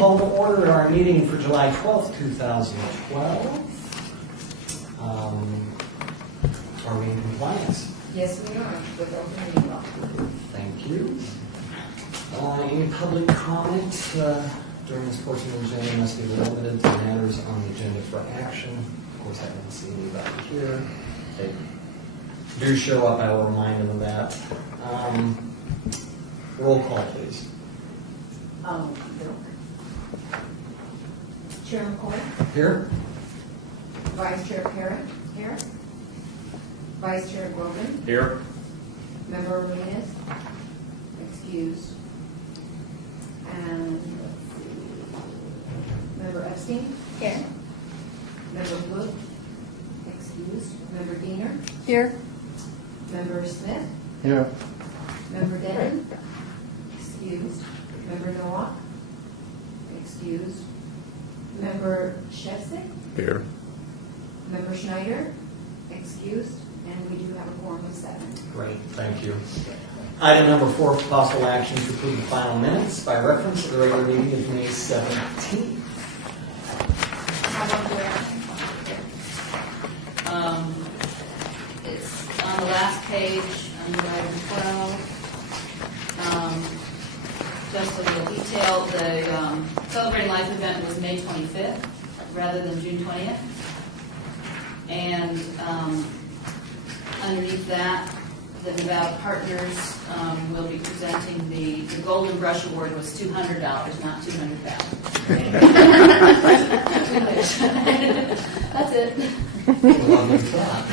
call to order our meeting for July 12th, 2012. Are we in compliance? Yes, we are, with open meeting law. Thank you. Any public comment during this portion of the agenda must be limited to matters on the agenda for action. Of course, I didn't see anybody here. If they do show up, I will remind them of that. Roll call, please. Chair McCoy, Here? Vice Chair Parrott, here. Vice Chair Grogan, Here. Member Ramirez, excused. And let's see, Member Epstein, Here. Member Wood, excused. Member Diener, Here. Member Smith, Here. Member Denton, excused. Member Nowak, excused. Member Shevsik, Here. Member Schneider, excused. And we do have a quorum of 7. Great, thank you. Item number 4, possible action to approve the final minutes by reference to the regular meeting of May 17th. It's on the last page, under item 12. Just a little detail, the Celebrating Life event was May 25th rather than June 20th. And underneath that, the Nevada Partners will be presenting the Golden Brush Award was $200, not $200,000. That's it. Lovely thought.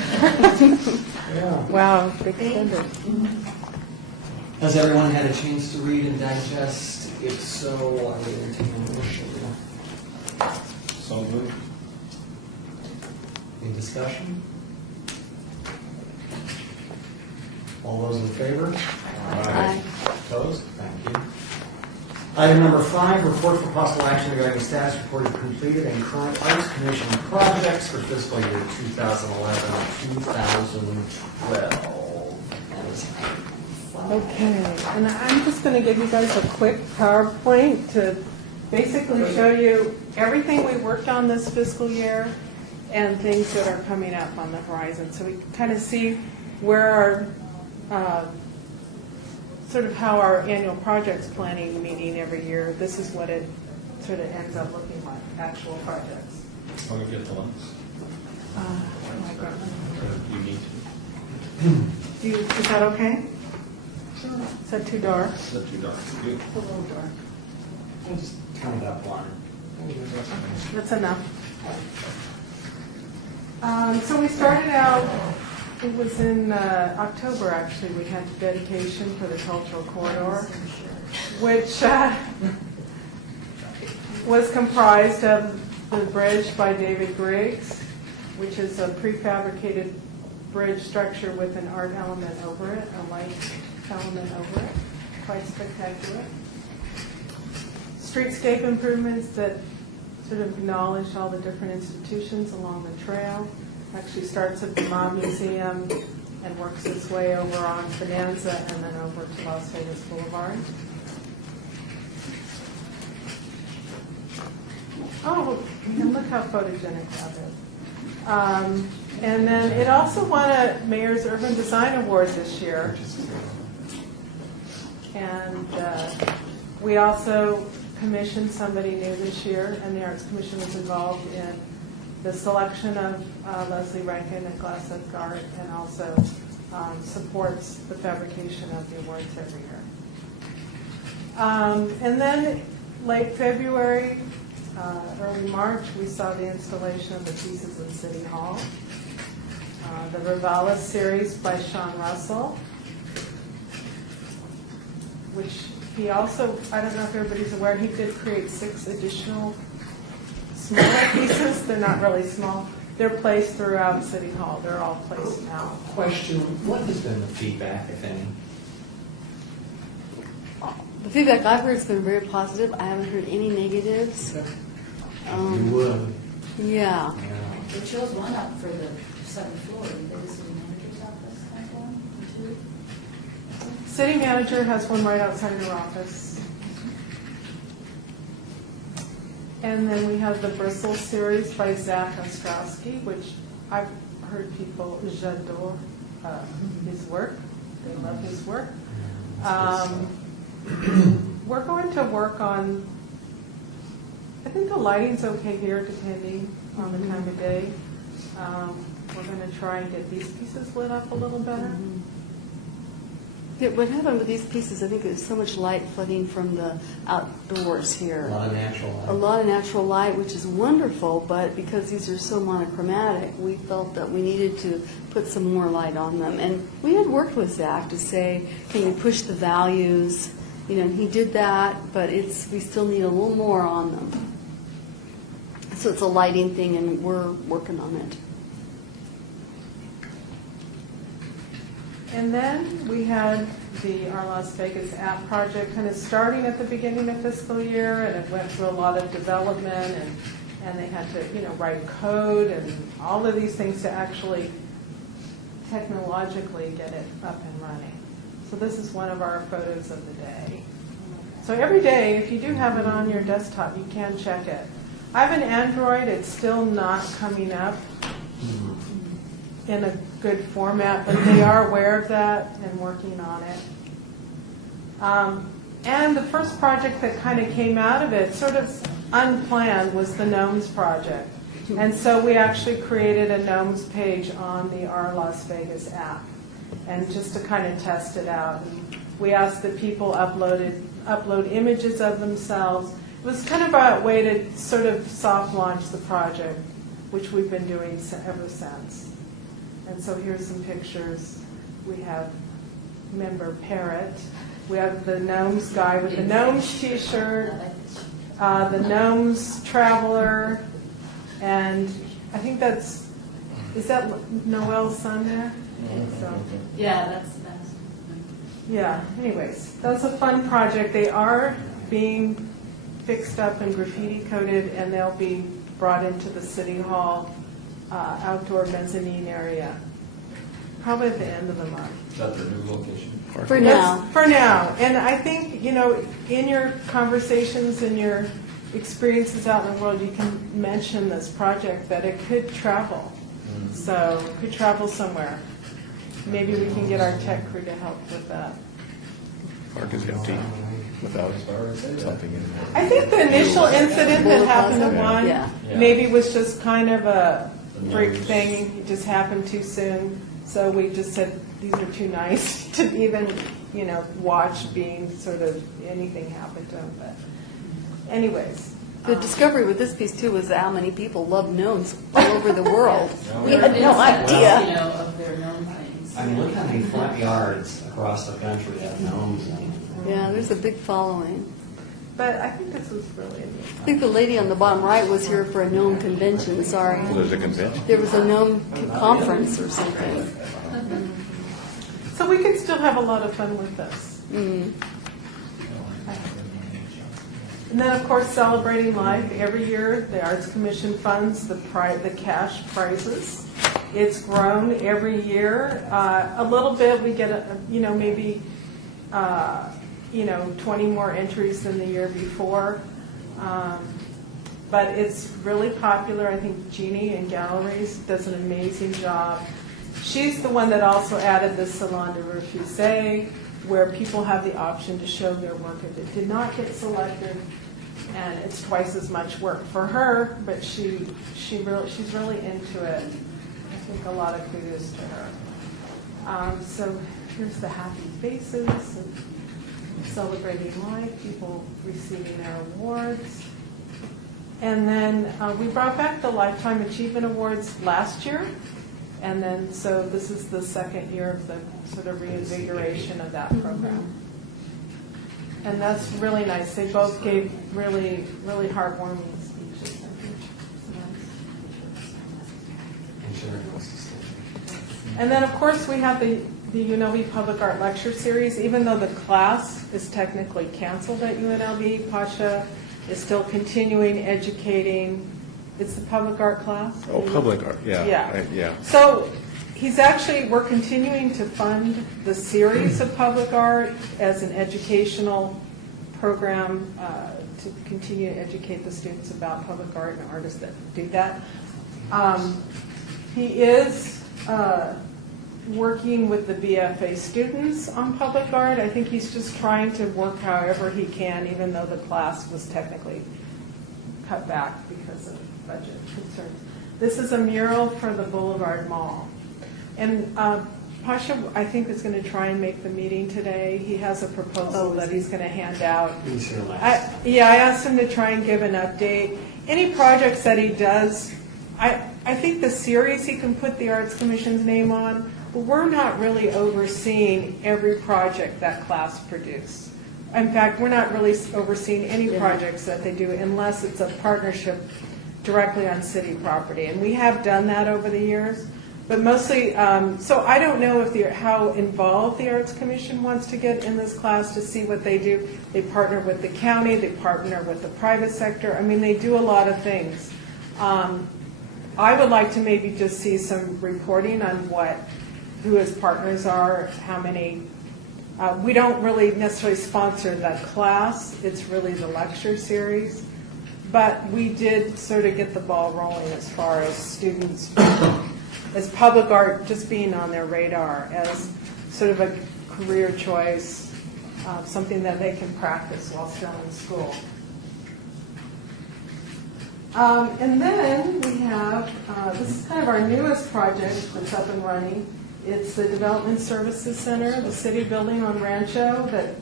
Yeah. Wow, big spender. Has everyone had a chance to read and digest? If so, I will entertain a motion. So moved. Any discussion? All those in favor? Aye. Opposed? Thank you. Item number 5, report for possible action regarding status report of completed and current Arts Commission projects for fiscal year 2011-2012. Okay, and I'm just going to give you guys a quick PowerPoint to basically show you everything we worked on this fiscal year and things that are coming up on the horizon. So we can kind of see where our sort of how our annual projects planning meeting every year, this is what it sort of ends up looking like, actual projects. Want to get the links? You need to. Is that okay? Is that too dark? Is that too dark? Good. It's a little dark. I'll just turn it up one. That's enough. So we started out, it was in October actually, we had the dedication for the cultural corridor, which was comprised of the bridge by David Griggs, which is a prefabricated bridge structure with an art element over it, a light element over it, quite spectacular. Streetscape improvements that sort of acknowledge all the different institutions along the trail. Actually starts at the Mob Museum and works its way over on Bonanza and then over to Las Vegas Boulevard. Oh, and look how photogenic that is. And then it also won a Mayor's Urban Design Award this year. And we also commissioned somebody new this year, and the Arts Commission was involved in the selection of Leslie Rankin and Glass Art, and also supports the fabrication of the awards every year. And then late February, early March, we saw the installation of the pieces in City Hall. The Revalis series by Sean Russell, which he also, I don't know if everybody's aware, he did create 6 additional smaller pieces. They're not really small. They're placed throughout City Hall. They're all placed now. Question, what has been the feedback, if any? The feedback I've heard has been very positive. I haven't heard any negatives. You would. Yeah. They chose one up for the 7th floor. Did they just do the manager's office as well? City manager has one right outside of your office. And then we have the Bristle series by Zach Ostrowski, which I've heard people j'adore his work. They love his work. We're going to work on, I think the lighting's okay here depending on the time of day. We're going to try and get these pieces lit up a little better. Yeah, what happened with these pieces, I think there's so much light flooding from the outdoors A here. lot of natural light. A lot of natural light, which is wonderful, but because these are so monochromatic, we felt that we needed to put some more light on them. And we had worked with Zach to say, can you push the values? You know, and he did that, but we still need a little more on them. So it's a lighting thing, and we're working on it. And then we had our Las Vegas app project kind of starting at the beginning of fiscal year, and it went through a lot of development, and they had to, write code and all of these things to actually technologically get it up and running. So this is one of our photos of the day. So every day, if you do have it on your desktop, you can check it. I have an Android. It's still not coming up in a good format, but they are aware of that and working on it. And the first project that kind of came out of it, sort of unplanned, was the Gnomes project. And so we actually created a Gnomes page on the Our Las Vegas app, and just to kind of test it out. And we asked that people upload images of themselves. It was kind of a way to sort of soft launch the project, which we've been doing ever since. And so here's some pictures. We have member Parrot. We have the Gnomes guy with the Gnomes t-shirt, the Gnomes traveler, and I think is that Noel's son there? I think so. Yeah, that's. Yeah, anyways, that's a fun project. They are being fixed up and graffiti coated, and they'll be brought into the City Hall outdoor mezzanine area, probably at the end of the month. Is that their new location? For now. For now. And I think, in your conversations and your experiences out in the world, you can mention this project, that it could travel. So, it could travel somewhere. Maybe we can get our tech crew to help with that. Park is empty without something in there. I think the initial incident that happened to one Yeah. maybe was just kind of a freak thing. It just happened too soon. So we just said, these are too nice to even, watch being sort of anything happen to them. But anyways. The discovery with this piece, too, was how many people love gnomes all over the world. We There had have no been idea. studies, of their gnome things. I mean, look how many front yards across the country have gnomes in them. Yeah, there's a big following. But I think this was really I think the lady on the bottom right was here for a gnome convention, sorry. Well, there's a convention. There was a gnome conference or something. So we can still have a lot of fun with this. Mm. And then, of course, Celebrating Life. Every year, the Arts Commission funds the cash prizes. It's grown every year. A little bit, we get, maybe 20 more entries than the year before. But it's really popular. I think Jeannie in Galleries does an amazing job. She's the one that also added the Salon de Refusé, where people have the option to show their work if it did not get selected. And it's twice as much work for her, but she's really into it. I think a lot of kudos to her. So here's the happy faces, and celebrating life, people receiving their awards. And then we brought back the Lifetime Achievement Awards last year. And then, so this is the second year of the sort of reinvigoration of that program. And that's really nice. They both gave really, really heartwarming speeches. And then, of course, we have the UNLV Public Art Lecture Series. Even though the class is technically canceled at UNLV, Pasha is still continuing educating. It's the public art class? Oh, public art, yeah. Yeah. Yeah. So we're continuing to fund the series of public art as an educational program to continue to educate the students about public art and artists that do that. He is working with the BFA students on public art. I think he's just trying to work however he can, even though the class was technically cut back because of budget concerns. This is a mural for the Boulevard Mall. And Pasha, I think, is going to try and make the meeting today. He has a proposal that he's going to hand out. He was here last. I asked him to try and give an update. Any projects that he does, I think the series he can put the Arts Commission's name on, but we're not really overseeing every project that class produce. In fact, we're not really overseeing any projects that they do unless it's a partnership directly on city property. And we have done that over the years. But mostly, so I don't know if how involved the Arts Commission wants to get in this class to see what they do. They partner with the county, they partner with the private sector. I mean, they do a lot of things. I would like to maybe just see some reporting on who his partners are, how many. We don't really necessarily sponsor the class. It's really the lecture series. But we did sort of get the ball rolling as far as students, as public art just being on their radar as sort of a career choice, something that they can practice while still in school. And then we have, this is kind of our newest project that's up and running. It's the Development Services Center, the city building on Rancho that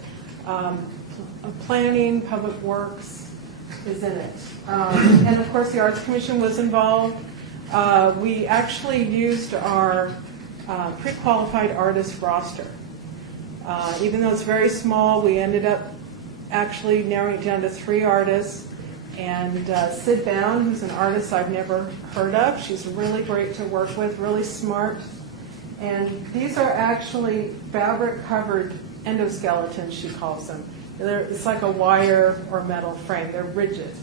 planning, public works is in it. And of course the Arts Commission was involved. We actually used our pre-qualified artist roster. Even though it's very small, we ended up actually narrowing it down to 3 artists. And Sid Bound, who's an artist I've never heard of, she's really great to work with, really smart. And these are actually fabric-covered endoskeletons, she calls them. It's like a wire or metal frame. They're rigid.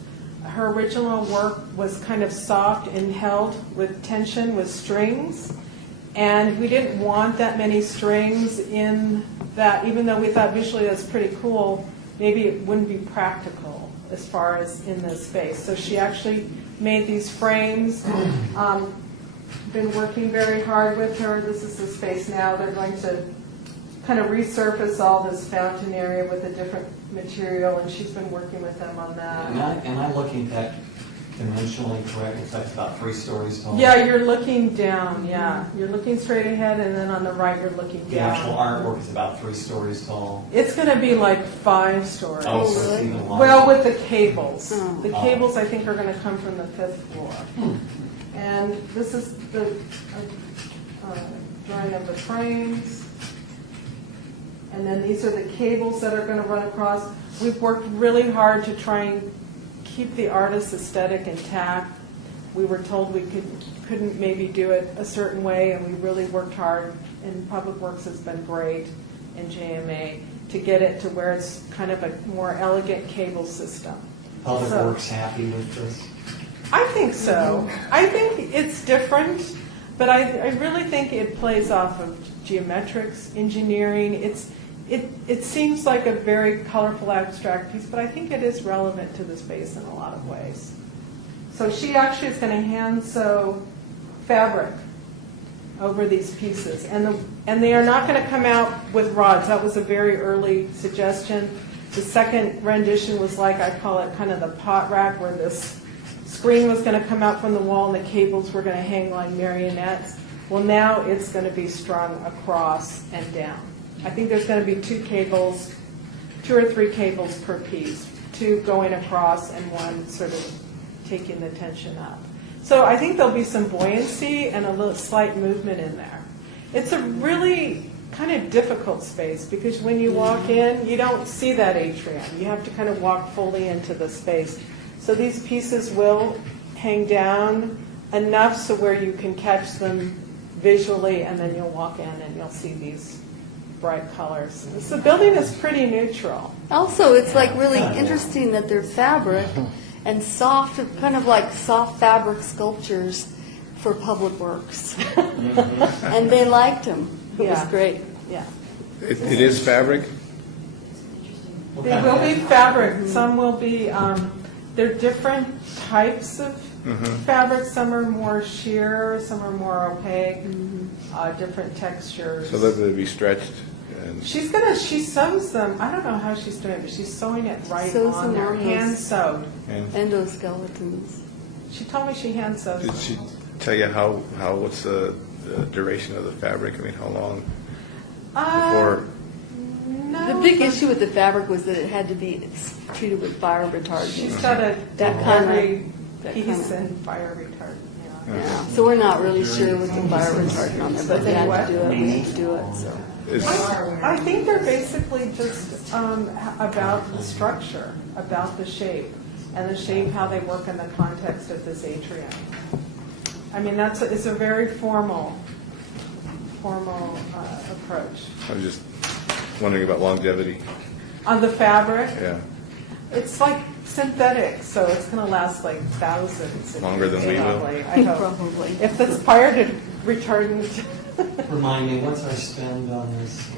Her original work was kind of soft and held with tension with strings. And we didn't want that many strings in that, even though we thought visually that's pretty cool, maybe it wouldn't be practical as far as in this space. So she actually made these frames. Been working very hard with her. This is the space now. They're going to kind of resurface all this fountain area with a different material, and she's been working with them on that. Am I looking at that dimensionally correct? It's like about 3 stories tall? Yeah, you're looking down, yeah. You're looking straight ahead, and then on the right you're looking down. The actual artwork is about 3 stories tall? It's going to be like 5 stories. Oh, so it's even longer. Well, with the cables. Oh. The cables, I think, are going to come from the 5th floor. And this is the drawing of the frames. And then these are the cables that are going to run across. We've worked really hard to try and keep the artist's aesthetic intact. We were told we couldn't maybe do it a certain way, and we really worked hard, and Public Works has been great, and JMA, to get it to where it's kind of a more elegant cable system. Public So- Works happy with this? I think so. I think it's different, but I really think it plays off of geometrics, engineering. It seems like a very colorful abstract piece, but I think it is relevant to the space in a lot of ways. So she actually is going to hand sew fabric over these pieces, and they are not going to come out with rods. That was a very early suggestion. The second rendition was like, I call it kind of the pot rack, where this screen was going to come out from the wall and the cables were going to hang like marionettes. Well, now it's going to be strung across and down. I think there's going to be 2 or 3 cables per piece, 2 going across and 1 sort of taking the tension up. So I think there'll be some buoyancy and a little slight movement in there. It's a really kind of difficult space because when you walk in, you don't see that atrium. You have to kind of walk fully into the space. So these pieces will hang down enough so where you can catch them visually, and then you'll walk in and you'll see these bright colors. So the building is pretty neutral. Also, it's like really interesting that they're fabric and soft, kind of like soft fabric sculptures for Public Works. And they liked them. It was Yeah. great. Yeah. It is fabric? What They kind will of be fabric, some will be, they're different types of fabric, some are more sheer, some are more opaque, different textures. So that would be stretched and, She sews them, I don't know how she's doing it, but she's sewing it right Sews on them there, on those- hand sewed. and Endoskeletons. She told me she hand sews did them. she tell you what's the duration of the fabric? I mean, how long before? No, The big but issue with the fabric was that it had to be treated with fire She retardant. studied That kind of- every that piece kind of- and fire retardant, yeah. Yeah, so we're not really sure with the fire retardant on there, but they had to do it, we had to do it, so. Is, I think they're basically just about the structure, about the shape, and the shape, how they work in the context of this atrium. I mean, it's a very formal approach. I was just wondering about longevity. On the fabric, Yeah, it's like synthetic, so it's going to last like thousands. Longer than we will. Probably, I hope. Probably. If it's fire retardant. Remind me, what's our spend on this?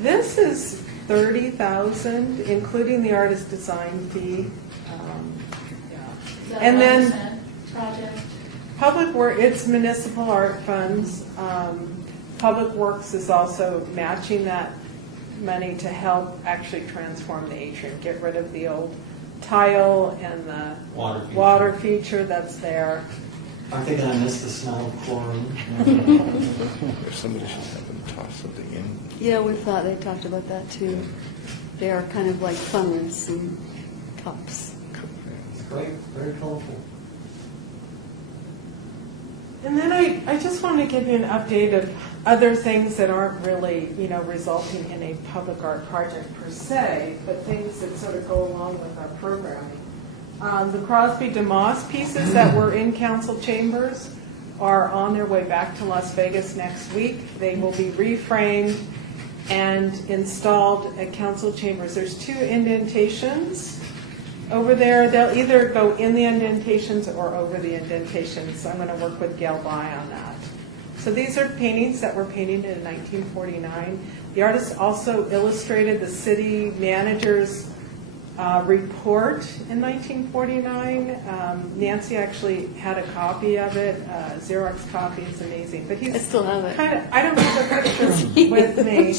This is $30,000, including the artist design fee. Yeah. Is that And then 1% project? Public Works, it's municipal art funds. Public Works is also matching that money to help actually transform the atrium, get rid of the old tile and the water feature that's there. Aren't they gonna miss the smell of chlorine? if somebody should have them toss something in. Yeah, we thought, they talked about that too. They are kind of like funnels and cups. It's great, very colorful. And then I just want to give you an update of other things that aren't really, resulting in a public art project per se, but things that sort of go along with our programming. The Crosby DeMoss pieces that were in council chambers are on their way back to Las Vegas next week. They will be reframed and installed at council chambers. There's 2 indentations over there. They'll either go in the indentations or over the indentations. I'm going to work with Gail By on that. So these are paintings that were painted in 1949. The artist also illustrated the city manager's report in 1949. Nancy actually had a copy of it, a Xerox copy. It's amazing. But he's I still have it. I don't have the picture with me,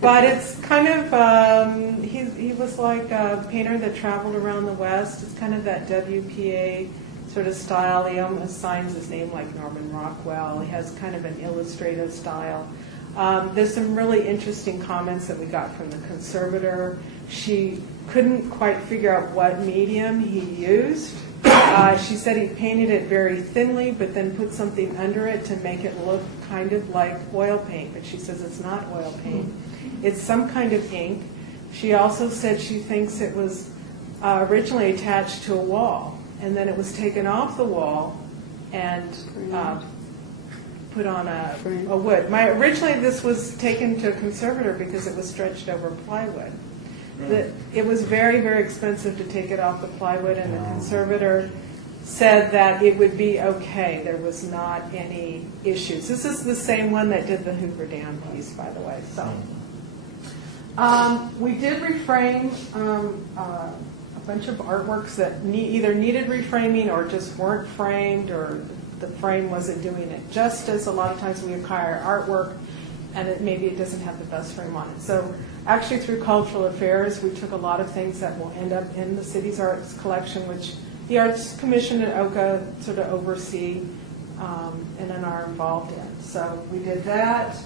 but it's kind of, he was like a painter that traveled around the West. It's kind of that WPA sort of style. He almost signs his name like Norman Rockwell. He has kind of an illustrative style. There's some really interesting comments that we got from the conservator. She couldn't quite figure out what medium he used. She said he painted it very thinly, but then put something under it to make it look kind of like oil paint. But she says it's not oil paint. It's some kind of ink. She also said she thinks it was originally attached to a wall, and then it was taken off the wall and put on a wood. Originally this was taken to a conservator because it was stretched over plywood. It was very, very expensive to take it off the plywood, and the conservator said that it would be okay. There was not any issues. This is the same one that did the Hoover Dam piece, by the way. So we did reframe a bunch of artworks that either needed reframing or just weren't framed, or the frame wasn't doing it justice. A lot of times we acquire artwork and maybe it doesn't have the best frame on it. So actually through Cultural Affairs, we took a lot of things that will end up in the city's arts collection, which the Arts Commission and OCA sort of oversee and then are involved in. So we did that.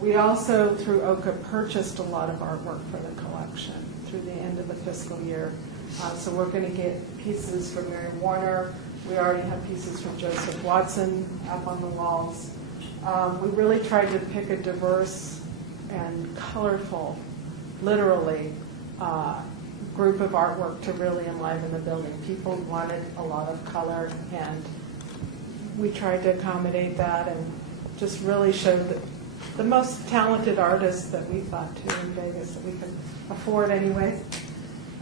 We also, through OCA, purchased a lot of artwork for the collection through the end of the fiscal year. So we're going to get pieces from Mary Warner. We already have pieces from Joseph Watson up on the walls. We really tried to pick a diverse and colorful, literally, group of artwork to really enliven the building. People wanted a lot of color, and we tried to accommodate that and just really showed the most talented artists that we thought too in Vegas that we could afford anyway.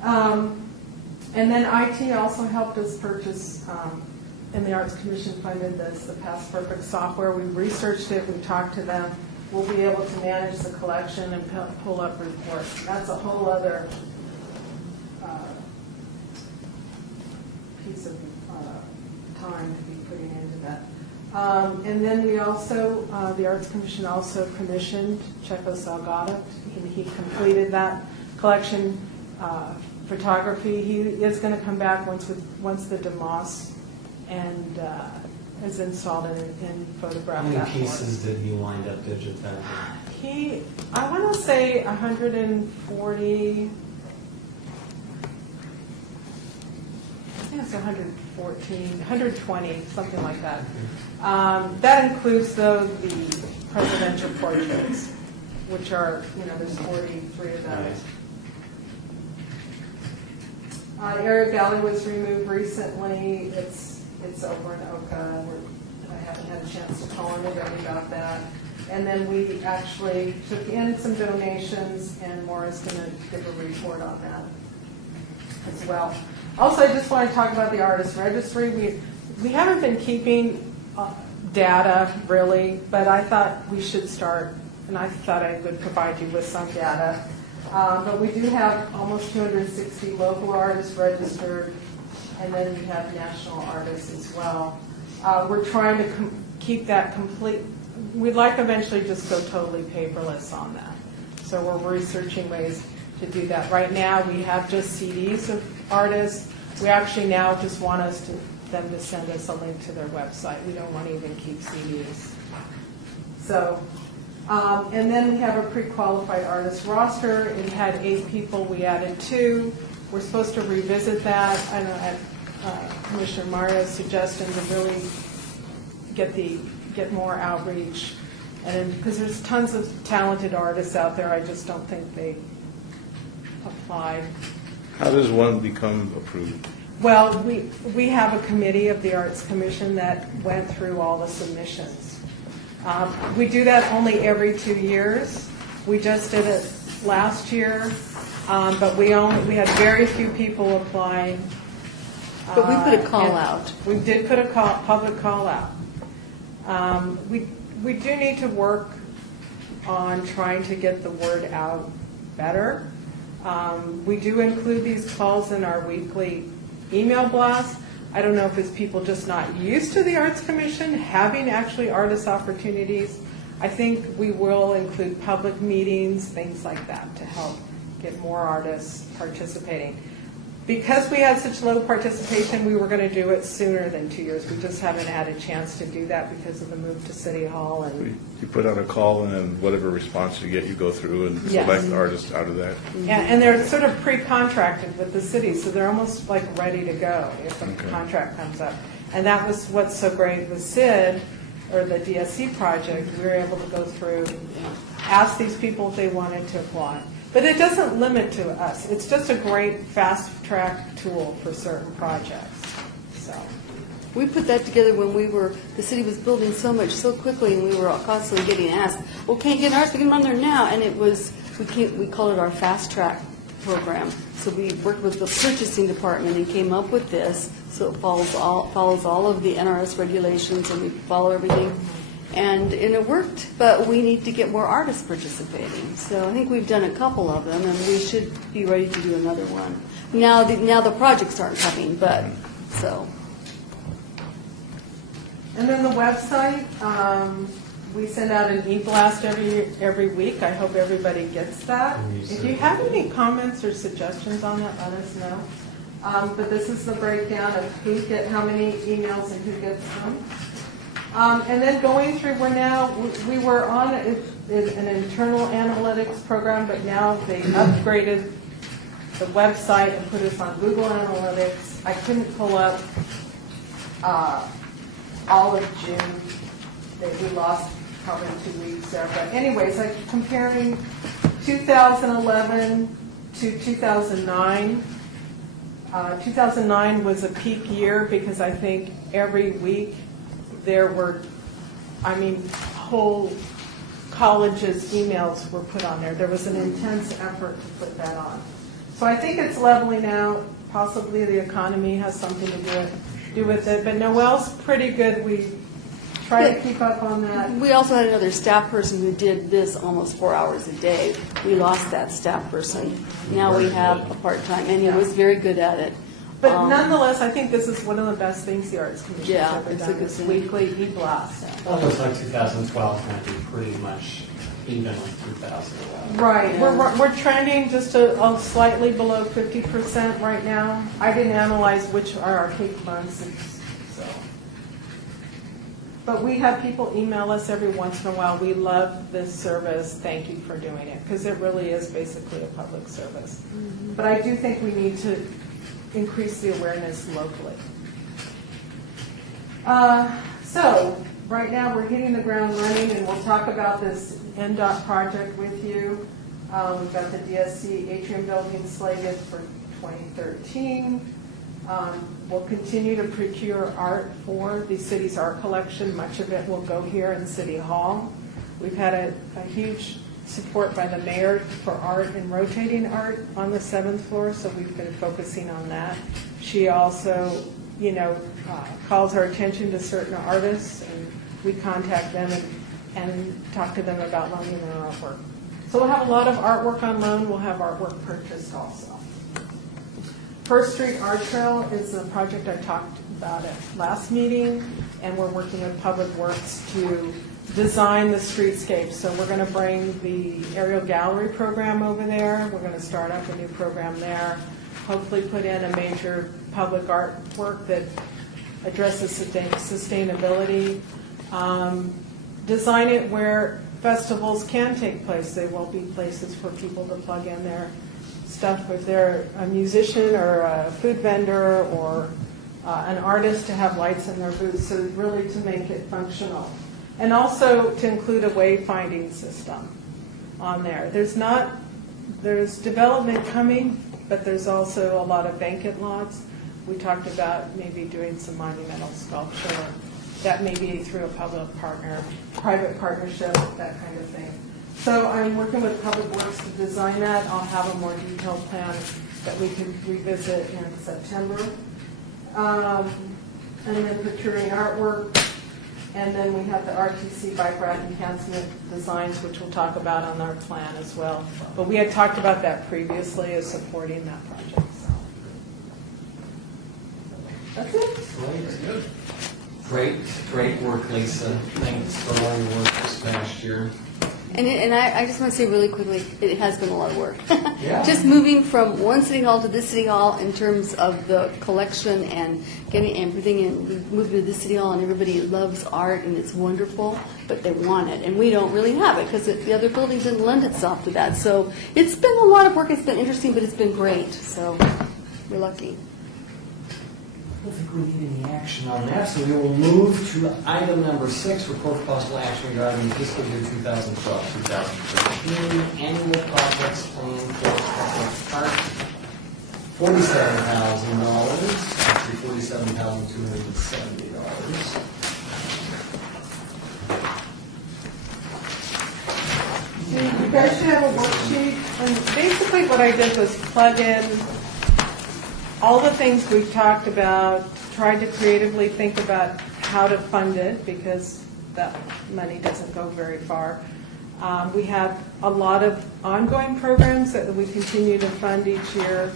And then IT also helped us purchase, and the Arts Commission funded this, the Past Perfect software. We researched it, we talked to them. we'll be able to manage the collection and pull up reports. That's a whole other piece of time to be putting into that. And then we also, the Arts Commission also commissioned Checo Salgado, and he completed that collection photography. He is going to come back once the DeMoss and is installed and photograph How many that for us. pieces did he wind up digitizing? I want to say 140, I think it's 114, 120, something like that. That includes, though, the presidential portraits, which are, there's 43 of those. Area Valley was removed recently. It's over in Oka. I haven't had a chance to call anybody about that. And then we actually took in some donations, and Maura's going to give a report on that as well. Also, I just want to talk about the artist registry. We haven't been keeping data, really, but I thought we should start, and I thought I would provide you with some data. But we do have almost 260 local artists registered, and then we have national artists as well. We're trying to keep that complete. We'd like eventually just go totally paperless on that. So we're researching ways to do that. Right now, we have just CDs of artists. We actually now just want them to send us a link to their website. We don't want to even keep CDs. So, and then we have a pre-qualified artist roster. It had 8 people. We added 2. We're supposed to revisit that. I know at Commissioner Mario's suggestion to really get more outreach, and because there's tons of talented artists out there, I just don't think they apply. How does one become approved? Well, we have a committee of the Arts Commission that went through all the submissions. We do that only every 2 years. We just did it last year, but we had very few people apply. But we put a call out. We did put a public call out. We do need to work on trying to get the word out better. We do include these calls in our weekly email blast. I don't know if it's people just not used to the Arts Commission having actually artist opportunities. I think we will include public meetings, things like that, to help get more artists participating. Because we had such low participation, we were going to do it sooner than 2 years. We just haven't had a chance to do that because of the move to City Hall. And You put out a call, and then whatever response you get, you go through and Yes. select artists out of that. and they're sort of pre-contracted with the city, so they're almost like ready to go if a Okay. contract comes up. And that was what's so great with SID, or the DSC project. We were able to go through and ask these people if they wanted to apply. But it doesn't limit to us. It's just a great fast-track tool for certain projects. So, We put that together when the city was building so much so quickly, and we were constantly getting asked, well, can't get an artist, we can run there now. And it was, we call it our fast track program. So we worked with the purchasing department and came up with this, so it follows all of the NRS regulations, and we follow everything. And it worked, but we need to get more artists participating. So I think we've done a couple of them, and we should be ready to do another one. Now the projects aren't coming, but so. and then the website, we send out an e-blast every week. I hope everybody gets that. If you have any comments or suggestions on that, let us know. But this is the breakdown of how many emails and who gets them. And then going through, we were on an internal analytics program, but now they upgraded the website and put us on Google Analytics. I couldn't pull up all of June. We lost probably 2 weeks there. But anyways, comparing 2011 to 2009. 2009 was a peak year because I think every week there were, whole colleges' emails were put on there. There was an intense effort to put that on. So I think it's leveling out. Possibly the economy has something to do with it. But Noel's pretty good. try to keep up on that. We also had another staff person who did this almost 4 hours a day. We lost that staff person. Now we have a part-time, and he was very good at it. But nonetheless, I think this is one of the best things the Arts Commission's Yeah, ever it's a done. good It's thing. weekly, he blasts. Well, it looks like 2012 is going to be pretty much even with 2011. Right, Yeah. we're trending just a slightly below 50% right now. I didn't analyze which are our peak months, so. But we have people email us every once in a while, we love this service, thank you for doing it, because it really is basically a public service. But I do think we need to increase the awareness locally. So, right now, we're hitting the ground running, and we'll talk about this NDOT project with you. We've got the DSC atrium building slated for 2013. We'll continue to procure art for the city's art collection. Much of it will go here in City Hall. We've had a huge support by the mayor for art and rotating art on the 7th floor, so we've been focusing on that. She also, calls our attention to certain artists, and we contact them and talk to them about loaning their artwork. So we'll have a lot of artwork on loan. We'll have artwork purchased also. First Street Art Trail is a project I talked about at last meeting, and we're working with Public Works to design the streetscape. So we're going to bring the aerial gallery program over there. We're going to start up a new program there. Hopefully put in a major public artwork that addresses sustainability. Design it where festivals can take place. They will be places for people to plug in their stuff if they're a musician or a food vendor or an artist to have lights in their booths, so really to make it functional. And also to include a wayfinding system on there. There's development coming, but there's also a lot of vacant lots. We talked about maybe doing some monumental sculpture. That may be through a private partnership, that kind of thing. So I'm working with Public Works to design that. I'll have a more detailed plan that we can revisit in September. And then procuring artwork. And then we have the RTC bike rack enhancement designs, which we'll talk about on our plan as well. But we had talked about that previously as supporting that project. So. That's it. Great work, Lisa. Thanks for all your work this past year. And I just want to say really quickly, it has been a lot of work. Yeah. Just moving from one city hall to this city hall in terms of the collection and getting everything in. We moved to this city hall and everybody loves art and it's wonderful, but they want it. And we don't really have it because the other building didn't lend itself to that. So it's been a lot of work. It's been interesting, but it's been great. So we're lucky. I don't think we need any action on that, so we will move to item number 6, report of possible action regarding fiscal year 2012-2013 annual projects plan for Public Park. $47,000, actually $47,270. You guys should have a worksheet, and basically what I did was plug in all the things we've talked about, tried to creatively think about how to fund it, because that money doesn't go very far. We have a lot of ongoing programs that we continue to fund each year,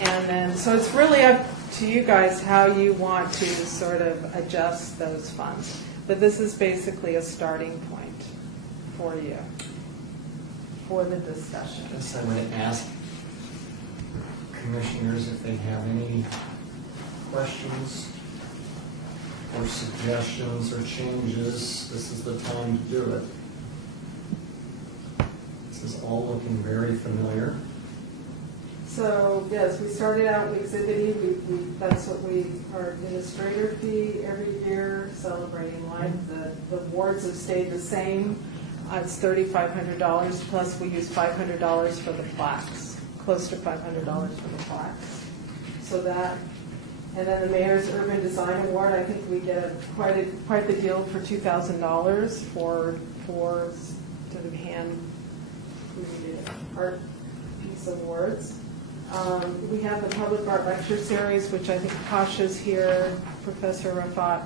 and then, so it's really up to you guys how you want to sort of adjust those funds. But this is basically a starting point for you, for the discussion. I guess I would ask commissioners if they have any questions or suggestions or changes. This is the time to do it. This is all looking very familiar. So, yes, we started out with Exhibit E. That's what our administrator fee every year, celebrating life. The awards have stayed the same. It's $3,500, plus we use $500 for the plaques. Close to $500 for the plaques. So that, and then the Mayor's Urban Design Award, I think we get quite the deal for $2,000 for sort of hand created art piece awards. We have the Public Art Lecture Series, which I think Pasha's here, Professor Rafat.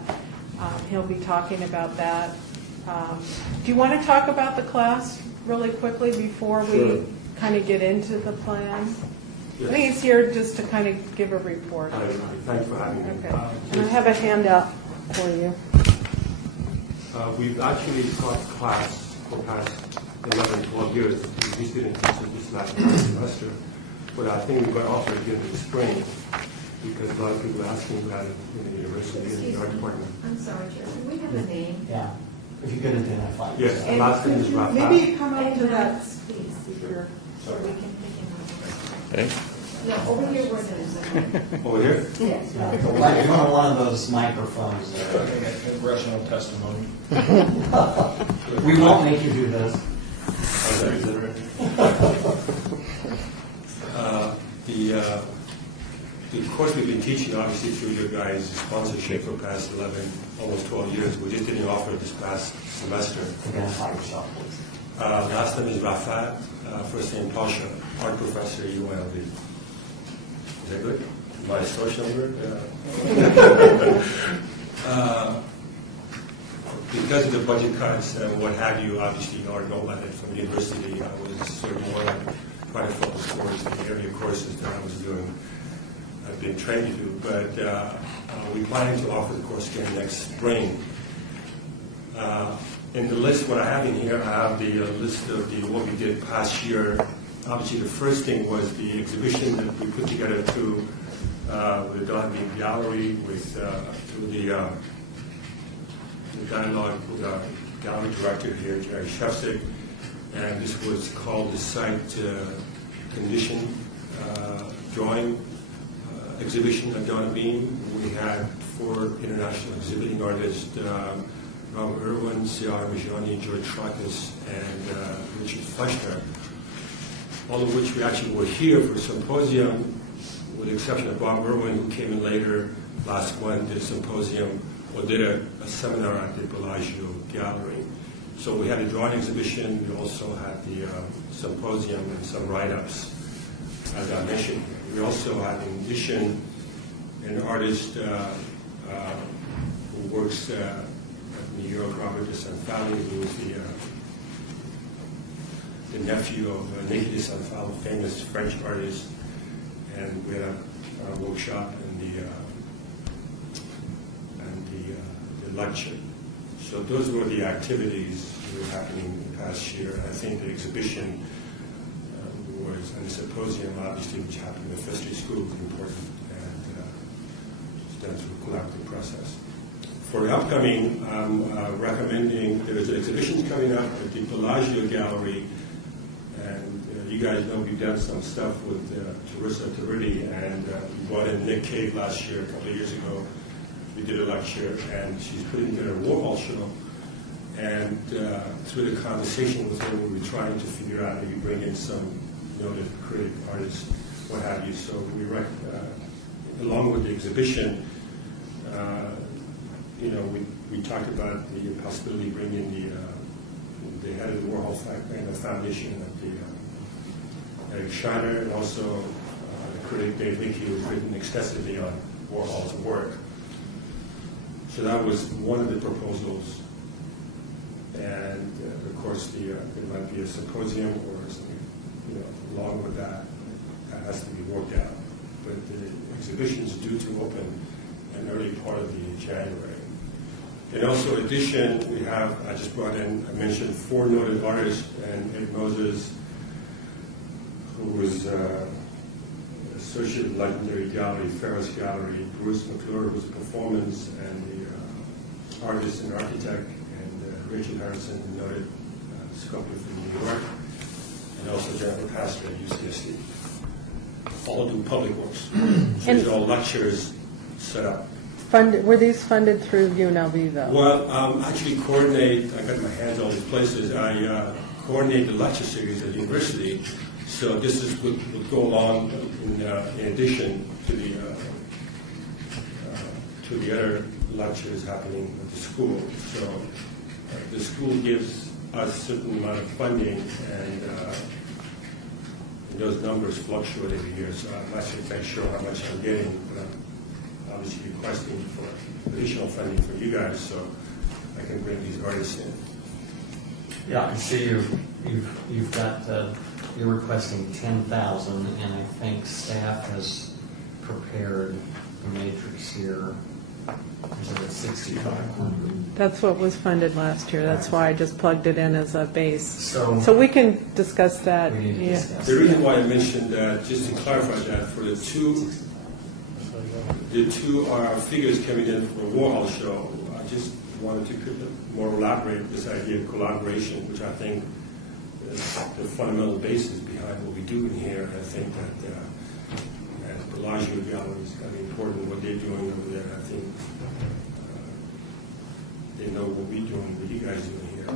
He'll be talking about that. Do you want to talk about the class really quickly before we Sure. kind of get into the plan? Yes. I think he's here just to kind of give a report. Thanks for having me. Okay. And I have a handout for you. We've actually taught class for the past 11, 12 years. We just didn't teach it this last semester. But I think we got offered again in the spring because a lot of people are asking about it in the university and the art department. I'm sorry, Chair, do we have a name? Yeah, if you could identify. Yes, yourself. the last name is And Rafa. maybe come up to that Please, speaker. so we can pick him up. Okay. No, over here where there's a... Over here? Yes. Yeah, like one of those microphones. Congressional testimony. We won't make you do this. The course we've been teaching, obviously, through your guys' sponsorship for the past 11, almost 12 years. We just didn't offer it this past semester. Identify yourself, please. Last name is Rafat, first name Pasha, art professor at UNLV. Is that good? My social number? Because of the budget cuts and what have you, obviously, our no letter from the university, I was sort of more like trying to focus towards the area courses that I was doing. I've been trained to do, but we're planning to offer the course again next spring. In the list, what I have in here, I have the list of what we did past year. Obviously, the first thing was the exhibition that we put together through the Don Bean Gallery through the dialogue with our gallery director here, Jerry Shefsik, and this was called the Site Condition Drawing Exhibition at Don Bean. We had 4 international exhibiting artists, Robert Irwin, C.R. Mijani, George Tracus, and Richard Fleshner, all of which we actually were here for a symposium, with the exception of Bob Irwin, who came in later last one, did a symposium, or did a seminar at the Bellagio Gallery. So we had a drawing exhibition, we also had the symposium and some write-ups, as I mentioned. We also had, in addition, an artist who works at New York, Robert de Sanfali, who is the nephew of Nicky de Sanfali, famous French artist, and we had a workshop and the lecture. So those were the activities that were happening the past year. I think the exhibition was, and the symposium, obviously, which happened in the History School, was important, and that's a collaborative process. For the upcoming, I'm recommending, there's an exhibition coming up at the Bellagio Gallery, and you guys know we've done some stuff with Teresa Taverdi, and we brought in Nick Cave last year, a couple of years ago. We did a lecture, and she's putting together a Warhol show. And through the conversation with her, we were trying to figure out maybe bring in some noted critic artists, what have you. So we, along with the exhibition, we talked about the possibility of bringing the head of the Warhol Foundation, Eric Scheiner, and also the critic Dave Hickey, who's written extensively on Warhol's work. So that was one of the proposals, and of course there might be a symposium or something, along with that. That has to be worked out. But the exhibition is due to open in early part of the January. And also, in addition, we have, I just brought in, I mentioned 4 noted artists, and Ed Moses, who was associate of legendary gallery, Ferris Gallery, Bruce McClure, who's a performance and the artist and architect, and Rachel Harrison, who noted sculptor from New York, and also Jennifer Pastor at UCSD. All do public works. So these are all lectures set up. Were these funded through UNLV, though? Well, actually coordinate, I got my hands all these places, I coordinate the lecture series at the university, so this is would go along in addition to the other lectures happening at the school. So the school gives us a certain amount of funding, and those numbers fluctuate every year, so I'm not quite sure how much I'm getting, but obviously requesting for additional funding for you guys, so I can bring these artists in. Yeah, I see you've got, you're requesting 10,000, and I think staff has prepared a matrix here. Is it 6,500? That's what was funded last year. That's why I just plugged it in as a base. So We can discuss that. we need to Yeah. discuss. The reason why I mentioned that, just to clarify that, for the two figures coming in for Warhol show, I just wanted to more elaborate this idea of collaboration, which I think is the fundamental basis behind what we do in here. I think that at Bellagio Gallery is kind of important what they're doing over there. I think they know what we're doing, what you guys are doing here.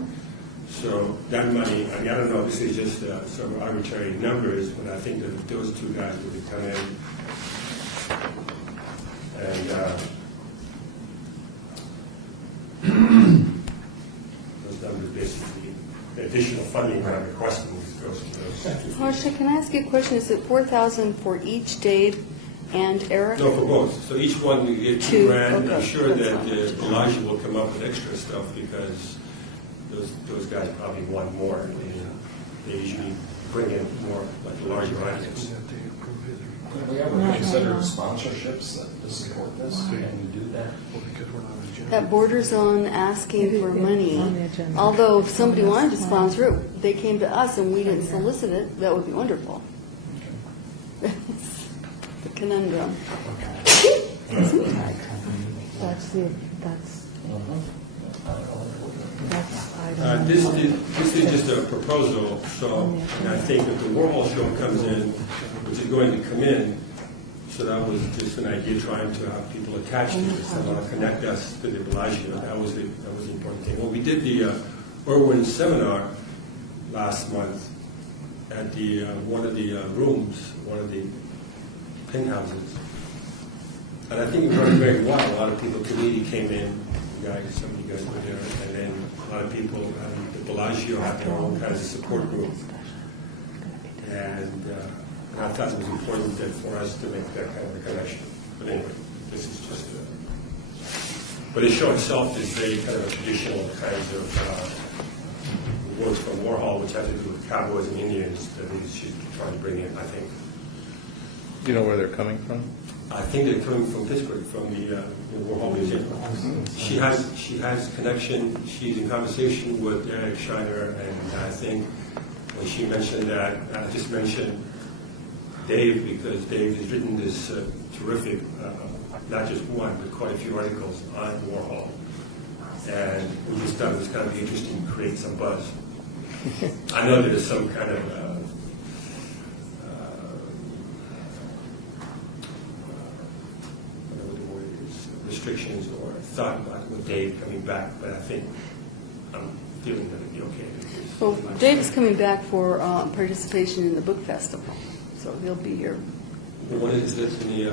So that money, I mean, I don't know, this is just some arbitrary numbers, but I think that those two guys would come in and those numbers basically, the additional funding I'm requesting goes to those. Harsha, can I ask you a question? Is it 4,000 for each Dave and Eric? No, for both. So each one we get Two, $2,000. I'm okay, sure that's that fine. Bellagio will come up with extra stuff because those guys probably want more. They usually bring in more, like the larger audience. Have we ever considered sponsorships to support this? Can we do that? That borders on asking for money. on the agenda. Although if somebody wanted to sponsor it, they came to us and we didn't solicit it, that would be wonderful. The conundrum. That's This is just a proposal, so and I think if the Warhol show comes in, which is going to come in, so that was just an idea trying to have people attached to this and want to connect us to the Bellagio. That was the important thing. Well, we did the Irwin seminar last month at the one of the rooms, one of the penthouses, and I think it worked very well. A lot of people, community came in. Some of you guys were there, and then a lot of people at the Bellagio had their own kinds of support group. And I thought it was important that for us to make that kind of a connection. But anyway, this is just but the show itself is very kind of a traditional kinds of works from Warhol, which has to do with cowboys and Indians that she's trying to bring in, I think. Do you know where they're coming from? I think they're coming from Pittsburgh, from the Warhol Museum. She has connection. She's in conversation with Eric Shiner, and I think when she mentioned that, I just mentioned Dave because Dave has written this terrific, not just one, but quite a few articles on Warhol, and we just thought it was kind of interesting to create some buzz. I know there's some kind of restrictions or thought about with Dave coming back, but I think I'm feeling that it'd be okay. Well, Dave is coming back for participation in the book festival, so he'll be here. What is this in the?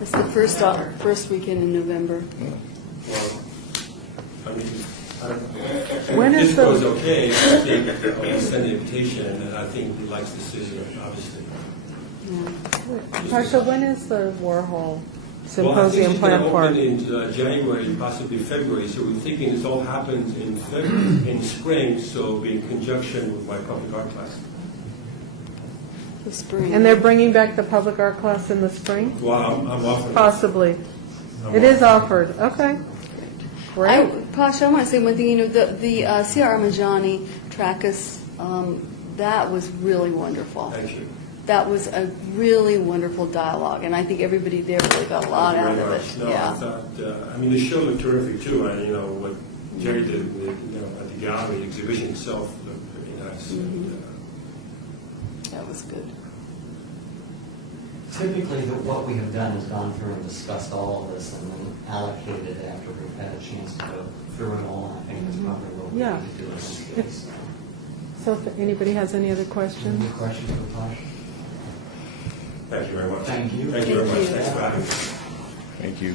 It's the first weekend in November. Well, I mean, I don't know. When if is this the- goes okay, I think I'll send the invitation, and I think he likes the decision, obviously. Harsha, when is the Warhol Well, I think symposium it's going planned to for? open in January, possibly February, so we're thinking this all happens in February, in spring, so it'll be in conjunction with my public art class. The spring. And they're bringing back the public art class in the spring? Well, I'm offering. Possibly. It is offered. Okay. Great. Pasha, I want to say one thing. You know, the C.R. Majani Trackus, that was really wonderful. Thank you. That was a really wonderful dialogue, and I think everybody there really got a lot out Very of much. it. No, I Yeah. thought, I mean, the show looked terrific too, and, you know, what Jerry did, at the gallery, the exhibition itself looked very nice. And, That was good. Typically, what we have done is gone through and discussed all of this and then allocated after we've had a chance to go through it all. I think that's probably what we Yeah. need to do in this case. So if anybody has any other questions? Any questions for Tosh? Thank you very much. Thank you. Thank you very Thank much. you. Thanks for having me. Thank you.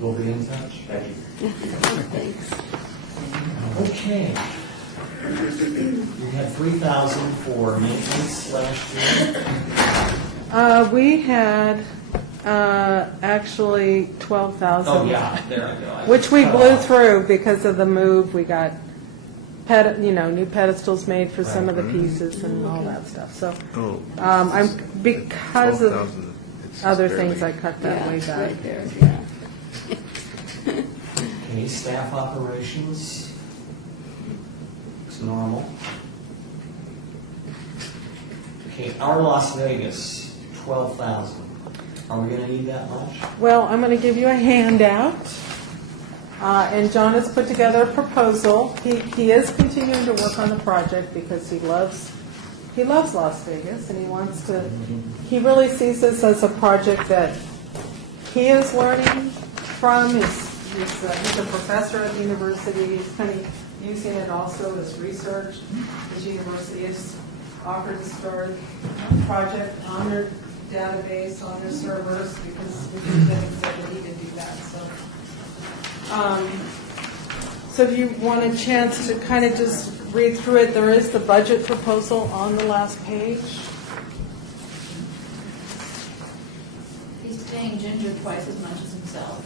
We'll be in touch. Thank you. Thanks. Okay. We had 3,000 for maintenance last year. We had, actually 12,000. Oh, yeah, there I go. I Which we cut blew off. through because of the move. We got new pedestals made for some of the pieces and all that stuff. So, Oh. I'm, because of 12,000, it's other barely- things, I cut that Yeah, way it's back. right there, yeah. Okay, staff operations. It's normal. Okay, our Las Vegas, 12,000. Are we gonna need that much? Well, I'm going to give you a handout. And John has put together a proposal. He is continuing to work on the project because he loves Las Vegas and he wants to, he really sees this as a project that he is learning from. He's a professor at the university. He's kind of using it also as research. His university has offered to start a project on their database, on their servers, because we think that we need to do that. So if you want a chance to kind of just read through it, there is the budget proposal on the last page. He's paying Ginger twice as much as himself.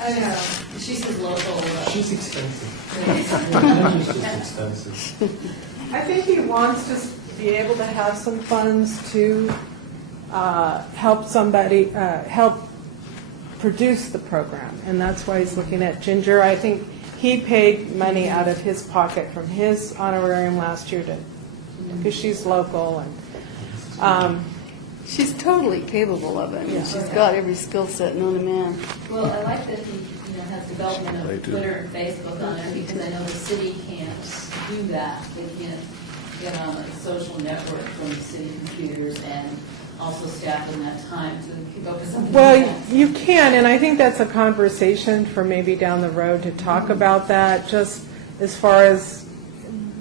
I know. She's his local. She's expensive. She's just expensive. I think he wants to be able to have some funds to help somebody, help produce the program, and that's why he's looking at Ginger. I think he paid money out of his pocket from his honorarium last year to, because she's local, and She's totally capable of it, and she's got every skill set known to man. Well, I like that he has development They of do. Twitter and Facebook on it, because I know the city can't do that. They can't get on a social network from the city computers and also staffing that time to keep up with something. well, you can, and I think that's a conversation for maybe down the road to talk about that, just as far as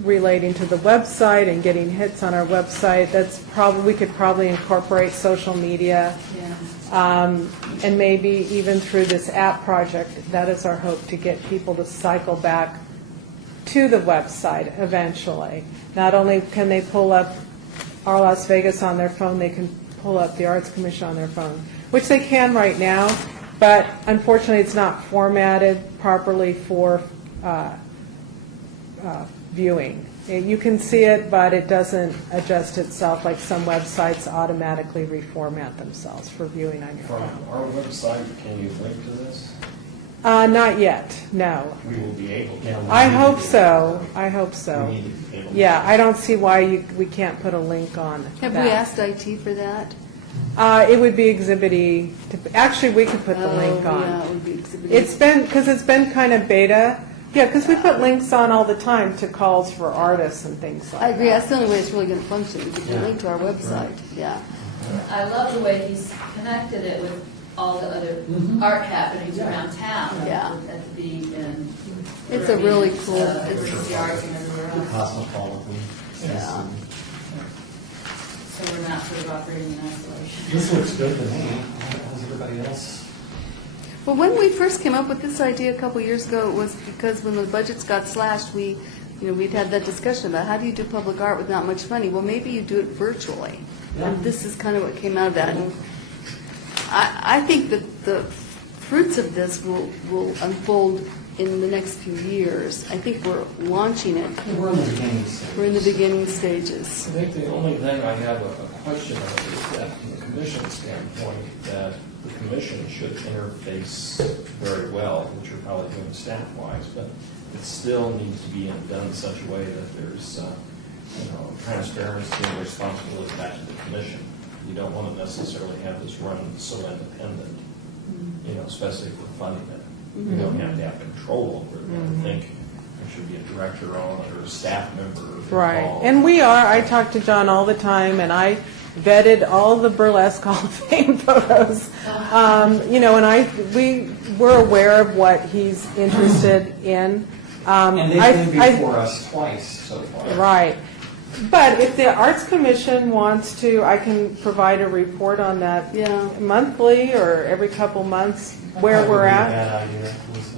relating to the website and getting hits on our website. That's probably, we could probably incorporate social media. Yeah. And maybe even through this app project, that is our hope, to get people to cycle back to the website eventually. Not only can they pull up our Las Vegas on their phone, they can pull up the Arts Commission on their phone, which they can right now, but unfortunately it's not formatted properly for viewing. You can see it, but it doesn't adjust itself like some websites automatically reformat themselves for viewing on your From phone. our website, can you link to this? Not yet, no. We will be able to. I hope so, I hope We so. need to be able to- Yeah, I don't see why we can't put a link on that. Have we asked IT for that? It would be Exhibit E. Actually, we could put the link Oh, yeah, on. it would be Exhibit E. It's been, because it's been kind of beta. Yeah, because we put links on all the time to calls for artists and things like that. I agree, that's the only way it's really going to function, is if you Yeah. link to our website, yeah. I love the way he's connected it with all the other art happenings around town. Yeah. At the beach and. It's a really cool- It's the arts and everywhere else. Cosmopolitan. Yeah. So we're not sort of operating in isolation. This looks good to me. How's everybody else? Well, when we first came up with this idea a couple years ago, it was because when the budgets got slashed, we'd had that discussion about how do you do public art with not much money? Well, maybe you do it virtually. And this is kind of what came out of that. And I think that the fruits of this will unfold in the next few years. I think we're launching it. We're in the beginning stage. We're in the beginning stages. I think the only thing I have a question of is that from the commission standpoint, that the commission should interface very well, which you're probably doing staff-wise, but it still needs to be done in such a way that there's, transparency and responsibility back to the commission. You don't want to necessarily have this run so independent, especially if we're funding it. You don't have to have control over it. I think there should be a director on it or a staff member involved. Right, and we are, I talk to John all the time, and I vetted all the Burlesque Hall of Fame photos. And we're aware of what he's interested in. And they've been before us twice so far. Right. But if the Arts Commission wants to, I can provide a report on that Yeah. monthly or every couple months, where we're at, Bad idea, Lisa.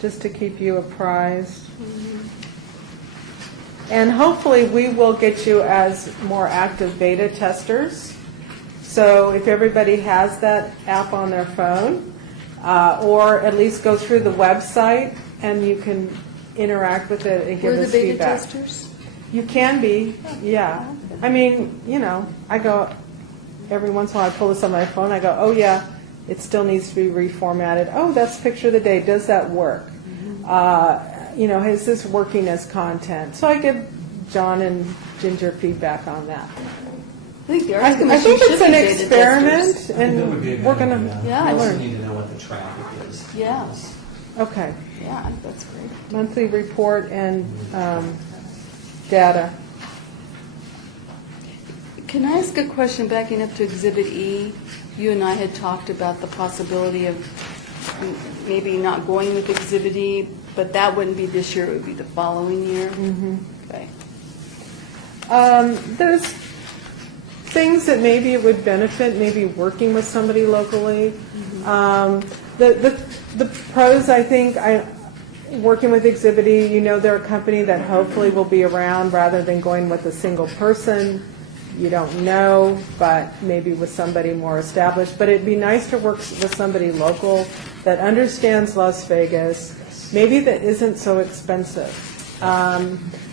just to keep you apprised. And hopefully, we will get you as more active beta testers. So if everybody has that app on their phone, or at least go through the website, and you can interact with it and give We're us the beta feedback. testers? You can be, yeah. I mean, I go, every once in a while I pull this on my phone, I go, oh yeah, it still needs to be reformatted. Oh, that's picture of the day, does that work? Is this working as content? So I give John and Ginger feedback on that. I think the I Arts think Commission it's should an be beta experiment, testers. I think that would be a and good we're idea. gonna Yeah, We I also learn. need to know what the traffic is. Yeah. Okay, Yeah, that's great. monthly report and data. Can I ask a question backing up to Exhibit E? You and I had talked about the possibility of maybe not going with Exhibit E, but that wouldn't be this year, it would be the following year? Okay. There's things that maybe it would benefit, maybe working with somebody locally. The pros, I think, working with Exhibit E, they're a company that hopefully will be around rather than going with a single person. You don't know, but maybe with somebody more established. But it'd be nice to work with somebody local that understands Las Vegas, maybe that isn't so expensive.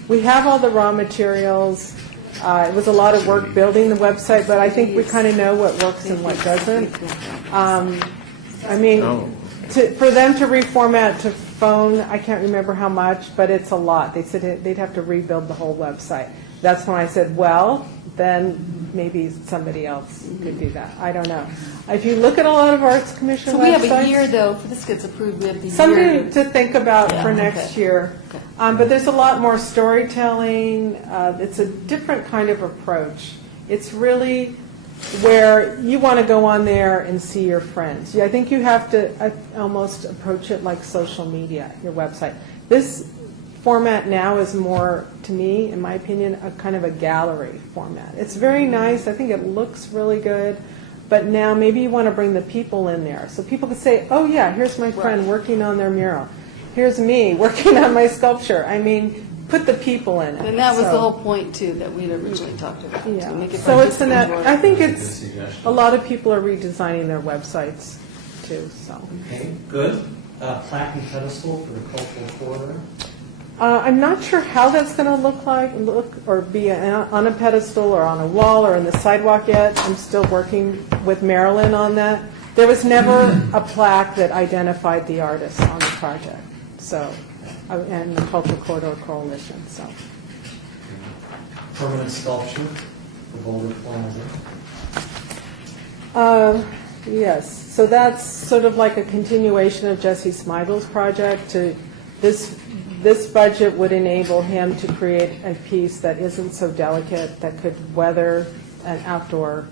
We have all the raw materials. It was a lot of work building the website, but I think we kind of know what works and what doesn't. For them to reformat to phone, I can't remember how much, but it's a lot. They said they'd have to rebuild the whole website. That's when I said, well, then maybe somebody else could do that. I don't know. If you look at a lot of Arts Commission So websites. we have a year, though, if this gets approved, we have the year. Something to think about Yeah, for okay. next year. Okay. But there's a lot more storytelling. It's a different kind of approach. It's really where you want to go on there and see your friends. I think you have to almost approach it like social media, your website. This format now is more, to me, in my opinion, a kind of a gallery format. It's very nice. I think it looks really good. But now maybe you want to bring the people in there. So people can say, oh yeah, here's my friend working on their mural. Here's me working on my sculpture. I mean, put the people in it. And that was the So, whole point, too, that we'd originally talked about. to Yeah. make it So it's fun in to that, I think Good it's, suggestion. a lot of people are redesigning their websites too, so. Okay, good. Plaque and pedestal for the cultural corridor. I'm not sure how that's going to look or be on a pedestal or on a wall or in the sidewalk yet. I'm still working with Marilyn on that. There was never a plaque that identified the artist on the project, so, and the Cultural Corridor Coalition, so. Permanent sculpture for Boulder Plaza. Yes, so that's sort of like a continuation of Jesse Smeigel's project. This budget would enable him to create a piece that isn't so delicate, that could weather an outdoor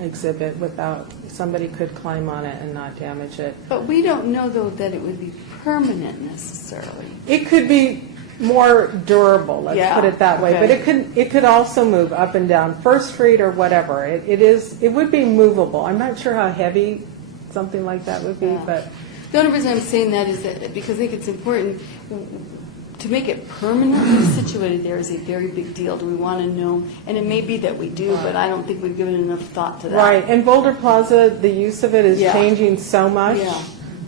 exhibit without, somebody could climb on it and not damage it. But we don't know, though, that it would be permanent necessarily. It could be more durable, let's Yeah, put it that way, but okay. it could also move up and down First Street or whatever. It would be movable. I'm not sure how heavy something like that would be, Yeah. but The only reason I'm saying that is that because I think it's important to make it permanently situated there is a very big deal. Do we want to know? And it may be that we do, but I don't think we've given enough thought to that. right. And Boulder Plaza, the use of it is Yeah. changing so much. Yeah.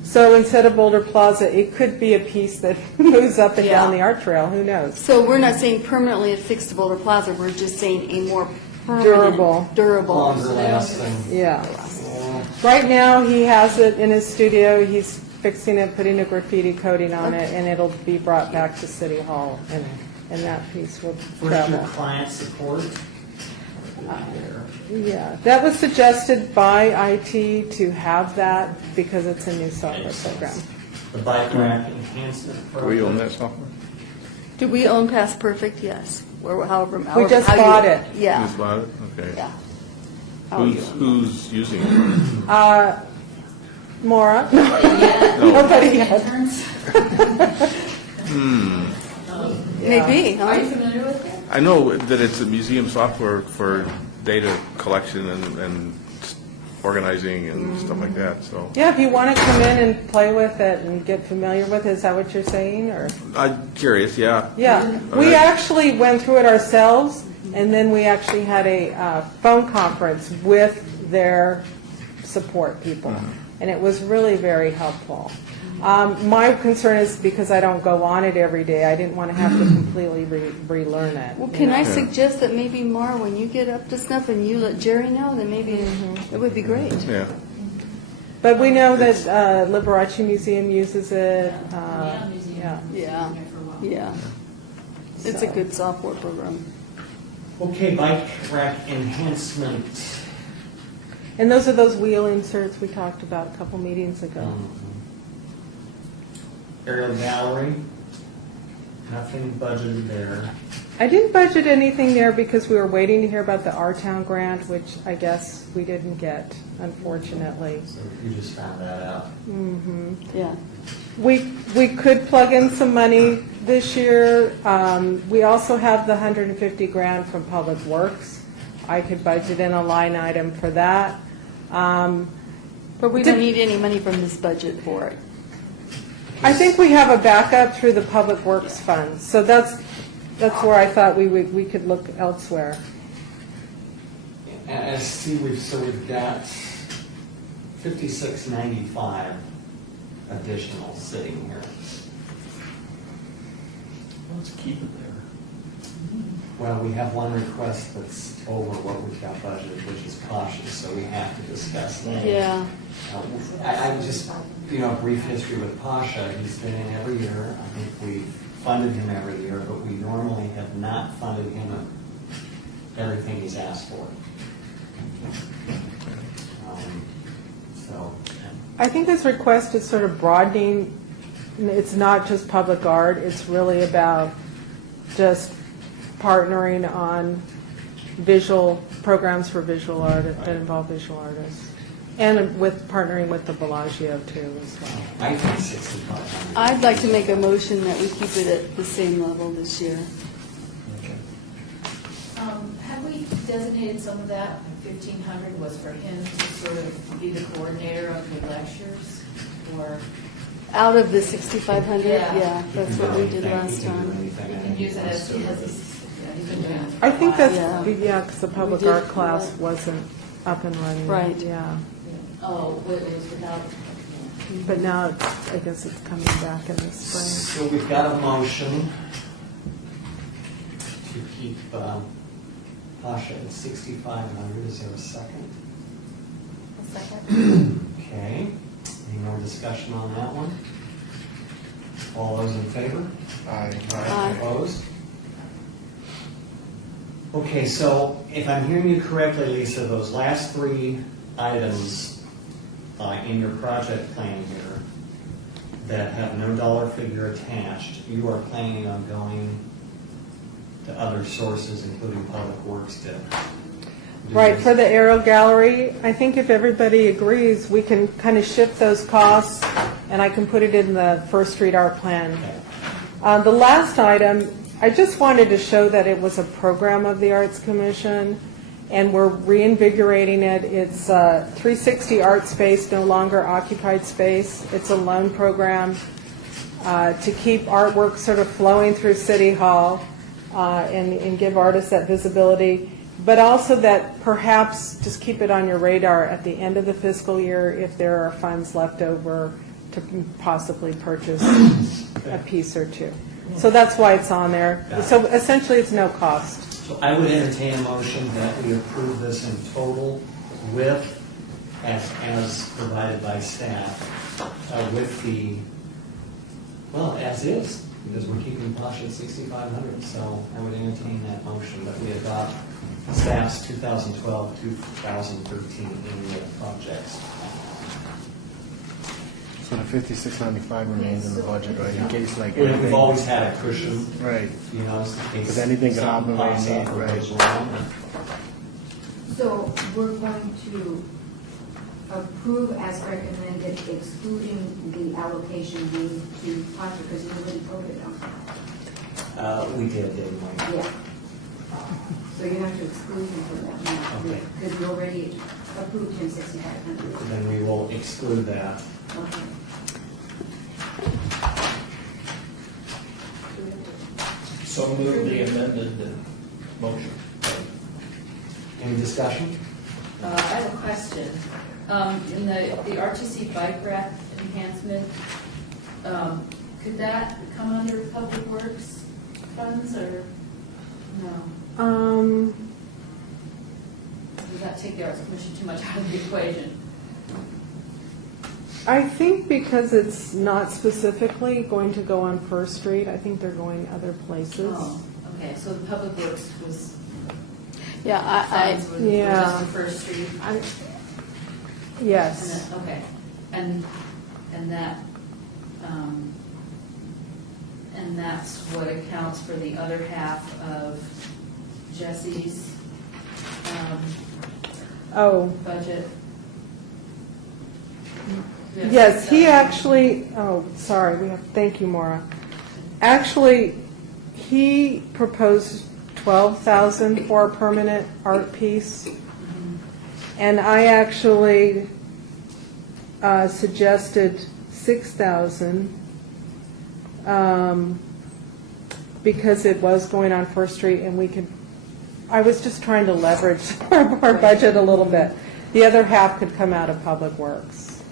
So instead of Boulder Plaza, it could be a piece that moves up and down Yeah. the art trail. Who knows? So we're not saying permanently affixed to Boulder Plaza. We're just saying a more permanent, Durable. durable. Longer lasting. Yeah. Yeah. Right now, he has it in his studio. He's fixing it, putting a graffiti coating on it, and it'll be brought back to City Hall, and that piece will Where's your travel. client support? There. Yeah, that was suggested by IT to have that because it's a new software program. The bike rack enhancement Do we own that project. software? Do we own Past Perfect? Yes. Or however. We just how you- bought it. Yeah. Who's bought it? Okay. Yeah. How you- Who's using it? Maura? No. Nobody yet. Maybe. Are you Huh? familiar with it? I know that it's a museum software for data collection and organizing and stuff like that, so. Yeah, if you want to come in and play with it and get familiar with it, is that what you're saying, or? I'm curious, yeah. Yeah, we Okay. actually went through it ourselves, and then we actually had a phone conference with their support people, and it was really very helpful. My concern is because I don't go on it every day, I didn't want to have to completely relearn it. Well, can I suggest that maybe, Mara, when you get up to snuff and you let Jerry know, then maybe it would be great. Yeah. But we know that Liberace Museum uses it. Yeah, museum. Yeah. Yeah, Been there for a while. yeah. It's a good software program. Okay, bike rack enhancement. And those are those wheel inserts we talked about a couple meetings ago. Aerial gallery, nothing budgeted there. I didn't budget anything there because we were waiting to hear about the R-Town grant, which I guess we didn't get, unfortunately. So you just found that out. Yeah. We could plug in some money this year. We also have the $150,000 from Public Works. I could budget in a line item for that. But we don't need any money from this budget for it. I think we have a backup through the Public Works Fund, so that's where I thought we could look elsewhere. We've got 5695 additional sitting here. Let's keep it there. Well, we have one request that's over what we've got budgeted, which is cautious, so we have to discuss that. Yeah. I just, a brief history with Pasha. He's been in every year. I think we've funded him every year, but we normally have not funded him everything he's asked for. So. I think this request is sort of broadening. It's not just public art. It's really about just partnering on visual programs for visual art that involve visual artists, and with partnering with the Bellagio too as well. I think 6,500. I'd like to make a motion that we keep it at the same level this year. Okay. Have we designated some of that, 1,500 was for him to sort of be the coordinator of the lectures, or Out of the 6,500, Yeah. yeah, that's what we did last You can do time. anything. you can use it as he's been doing it for I a think while. that's, Yeah. because the public We did art class that. wasn't up and running. Right. Yeah, Oh, it was without, but now I guess it's coming back in the spring. So we've got a motion to keep Pasha at 6,500. Is there a second? a second. Okay. Any more discussion on that one? All those in favor? Aye. Opposed? Okay, so if I'm hearing you correctly, Lisa, those last three items in your project plan here that have no dollar figure attached, you are planning on going to other sources, including Public Works, to do Right, this? for the aerial gallery, I think if everybody agrees, we can kind of shift those costs, and I can put it in the First Street Art Plan. Okay. The last item, I just wanted to show that it was a program of the Arts Commission, and we're reinvigorating it. It's 360 Art Space, no longer occupied space. It's a loan program to keep artwork sort of flowing through City Hall and give artists that visibility, but also that perhaps just keep it on your radar at the end of the fiscal year if there are funds left over to possibly purchase a piece or two. So that's why it's on there. So essentially, it's no cost. So I would entertain a motion that we approve this in total with, as provided by staff, with the, well, as is, because we're keeping Pasha at 6,500. So I would entertain that motion that we adopt staff's 2012-2013 annual projects. So the 5695 remains in the budget, right, in case like We've anything. always had a cushion, Right. you know, in case Because anything could something happen when pops you up need, or right. goes wrong. So we're going to approve as recommended, excluding the allocation due to Pasha, because you already voted on that. We did, didn't we? Yeah. So you have to exclude him from that amount, Okay. because you already approved him 6,500. Then we will exclude that. Okay. So move the amended motion. Any discussion? I have a question. In the RTC bike rack enhancement, could that come under Public Works funds or no? Does that take the Arts Commission too much out of the equation? I think because it's not specifically going to go on First Street, I think they're going other places. Oh, okay, so the Public Works was, Yeah, funds were Yeah. just the First Street? And Yes. then, okay, and that, and that's what accounts for the other half of Jesse's Oh, budget? yes, he actually, oh, sorry, thank you, Maura. Actually, he proposed 12,000 for a permanent art piece. And I actually suggested 6,000 because it was going on First Street and we could, I was just trying to leverage our budget a little bit. The other half could come out of Public Works.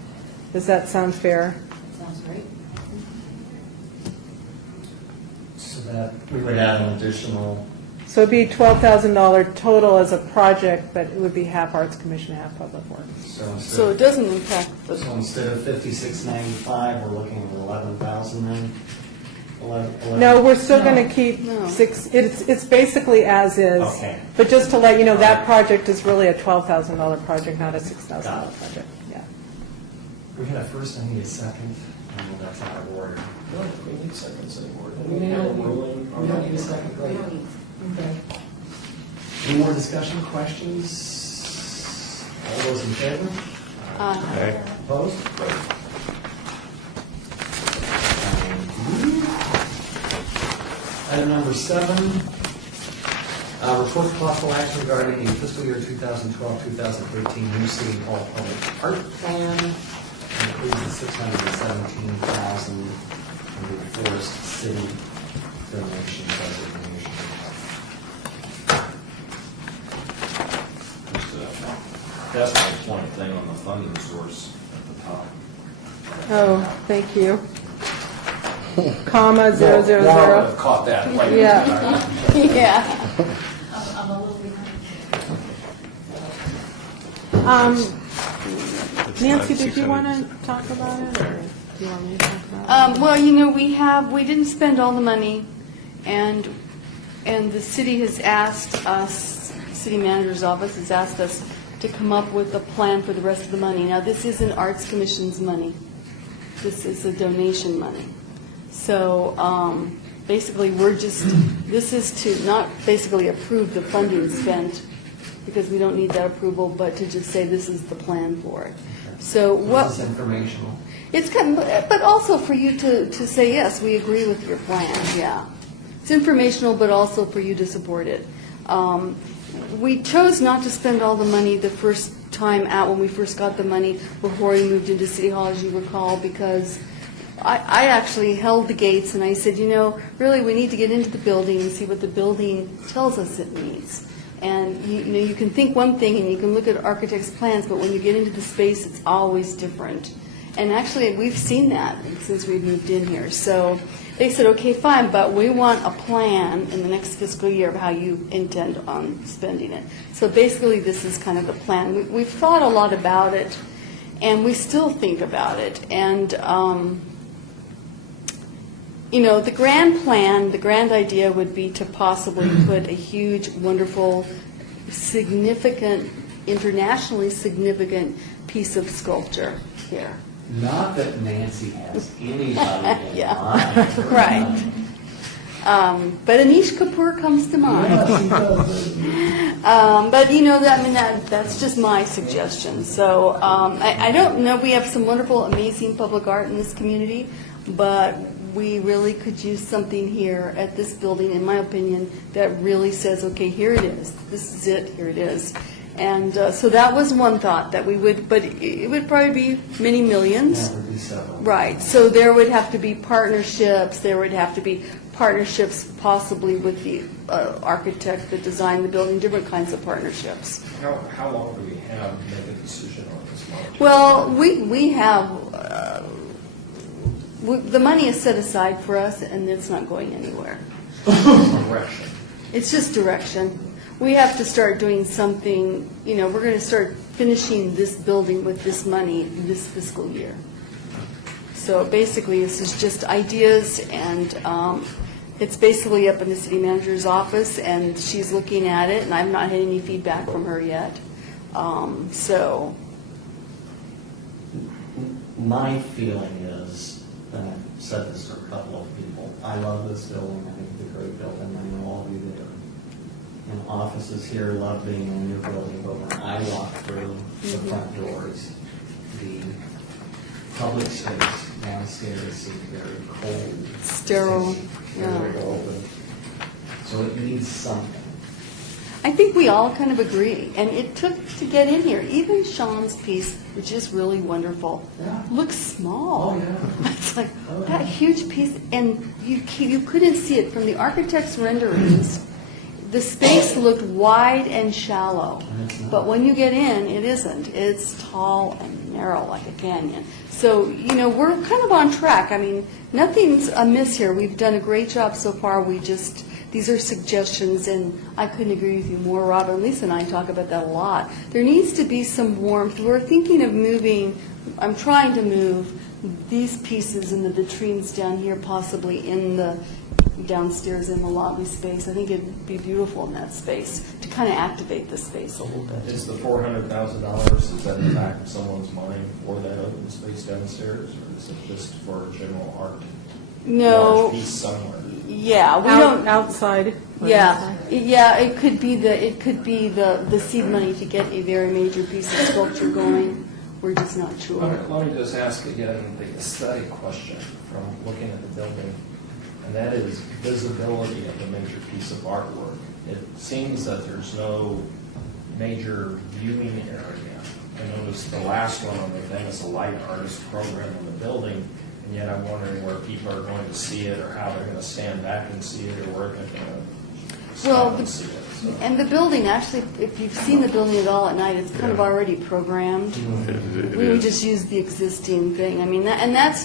Does that sound fair? Sounds great. So that we would add an additional, So it'd be $12,000 total as a project, but it would be half Arts Commission, half Public Works. so it doesn't impact the, So instead of 5695, we're looking at 11,000 then? 11 No, we're still going to keep No. it's basically as is. Okay. But just to let you know, that project is really a $12,000 project, not a $6,000 Got it. project. Yeah. We had a first, I need a second, and well, that's out of order. No, we need seconds anymore. We have a don't ruling. We don't need a second, We right? don't need- Okay. Any more discussion, questions? All those in favor? Okay. Opposed? Thank you. Item number 7, report of possible action regarding the fiscal year 2012-2013 new City Hall Public Art Plan, including the $617,000 under the Forest City donation designation. Just a decimal point thing on the funding source at the top. Oh, thank you. Comma, 000. Laura caught that right. Yeah. yeah. I'm a little behind. Nancy, did you want to talk about it, or do you want me to talk about it? Well, we didn't spend all the money, and the city has asked us, city manager's office has asked us to come up with a plan for the rest of the money. Now, this isn't Arts Commission's money. This is the donation money. So basically, this is to not basically approve the funding spent, because we don't need that approval, but to just say this is the plan for it. So what? This is informational. It's kind of, but also for you to say, yes, we agree with your plan, yeah. It's informational, but also for you to support it. We chose not to spend all the money the first time out when we first got the money before we moved into City Hall, as you recall, because I actually held the gates and I said, really, we need to get into the building and see what the building tells us it needs. And you can think one thing and you can look at architects' plans, but when you get into the space, it's always different. And actually, we've seen that since we've moved in here. So they said, okay, fine, but we want a plan in the next fiscal year of how you intend on spending it. So basically, this is kind of the plan. We've thought a lot about it, and we still think about it. And the grand plan, the grand idea would be to possibly put a huge, wonderful, significant, internationally significant piece of sculpture here. Not that Nancy has anybody in Yeah. mind. Right. But Anish Kapoor comes to mind. But that's just my suggestion. So I don't know. We have some wonderful, amazing public art in this community, but we really could use something here at this building, in my opinion, that really says, okay, here it is, this is it, here it is. And so that was one thought that we would, but it would probably be many millions. That would be several. Right, so there would have to be partnerships, there would have to be partnerships possibly with the architect that designed the building, different kinds of partnerships. How long do we have to make a decision on this monetary? Well, we have, the money is set aside for us, and it's not going anywhere. Direction. It's just direction. We have to start doing something, you know, we're going to start finishing this building with this money this fiscal year. So basically, this is just ideas, and it's basically up in the city manager's office, and she's looking at it, and I've not had any feedback from her yet. So, My feeling is, and I've said this to a couple of people, I love this building, I think it's a great building, I know all of you there. And offices here love being in your building, but when I walk through the front doors, the public space downstairs seems very cold. Sterile, Very yeah. open. So it needs something. I think we all kind of agree, and it took to get in here. Even Sean's piece, which is really wonderful, Yeah. looks small. Oh, yeah. It's like Oh, yeah. that huge piece, and you couldn't see it from the architect's renderings. The space looked wide and shallow, And it's not. but when you get in, it isn't. It's tall and narrow like a canyon. So, you know, we're kind of on track. I mean, nothing's amiss here. We've done a great job so far. These are suggestions, and I couldn't agree with you more, Rob. And Lisa and I talk about that a lot. There needs to be some warmth. We're thinking of moving, I'm trying to move these pieces in the vitrines down here, possibly in the downstairs in the lobby space. I think it'd be beautiful in that space to kind of activate the space a little bit. Is the $400,000, is that in the back of someone's mind for that open space downstairs, or is it just for general art? No, Large piece somewhere? yeah, we don't. Outside. Yeah, it could be the seed money to get a very major piece of sculpture going. We're just not sure. Let me just ask again the aesthetic question from looking at the building, and that is visibility of the major piece of artwork. It seems that there's no major viewing area. I noticed the last one on the thing is a light artist program in the building, and yet I'm wondering where people are going to see it, or how they're going to stand back and see it, or where they're going to stop and see it. So- And the building, actually, if you've seen the building at all at night, it's kind of already programmed. We would just use the existing thing. I mean, that's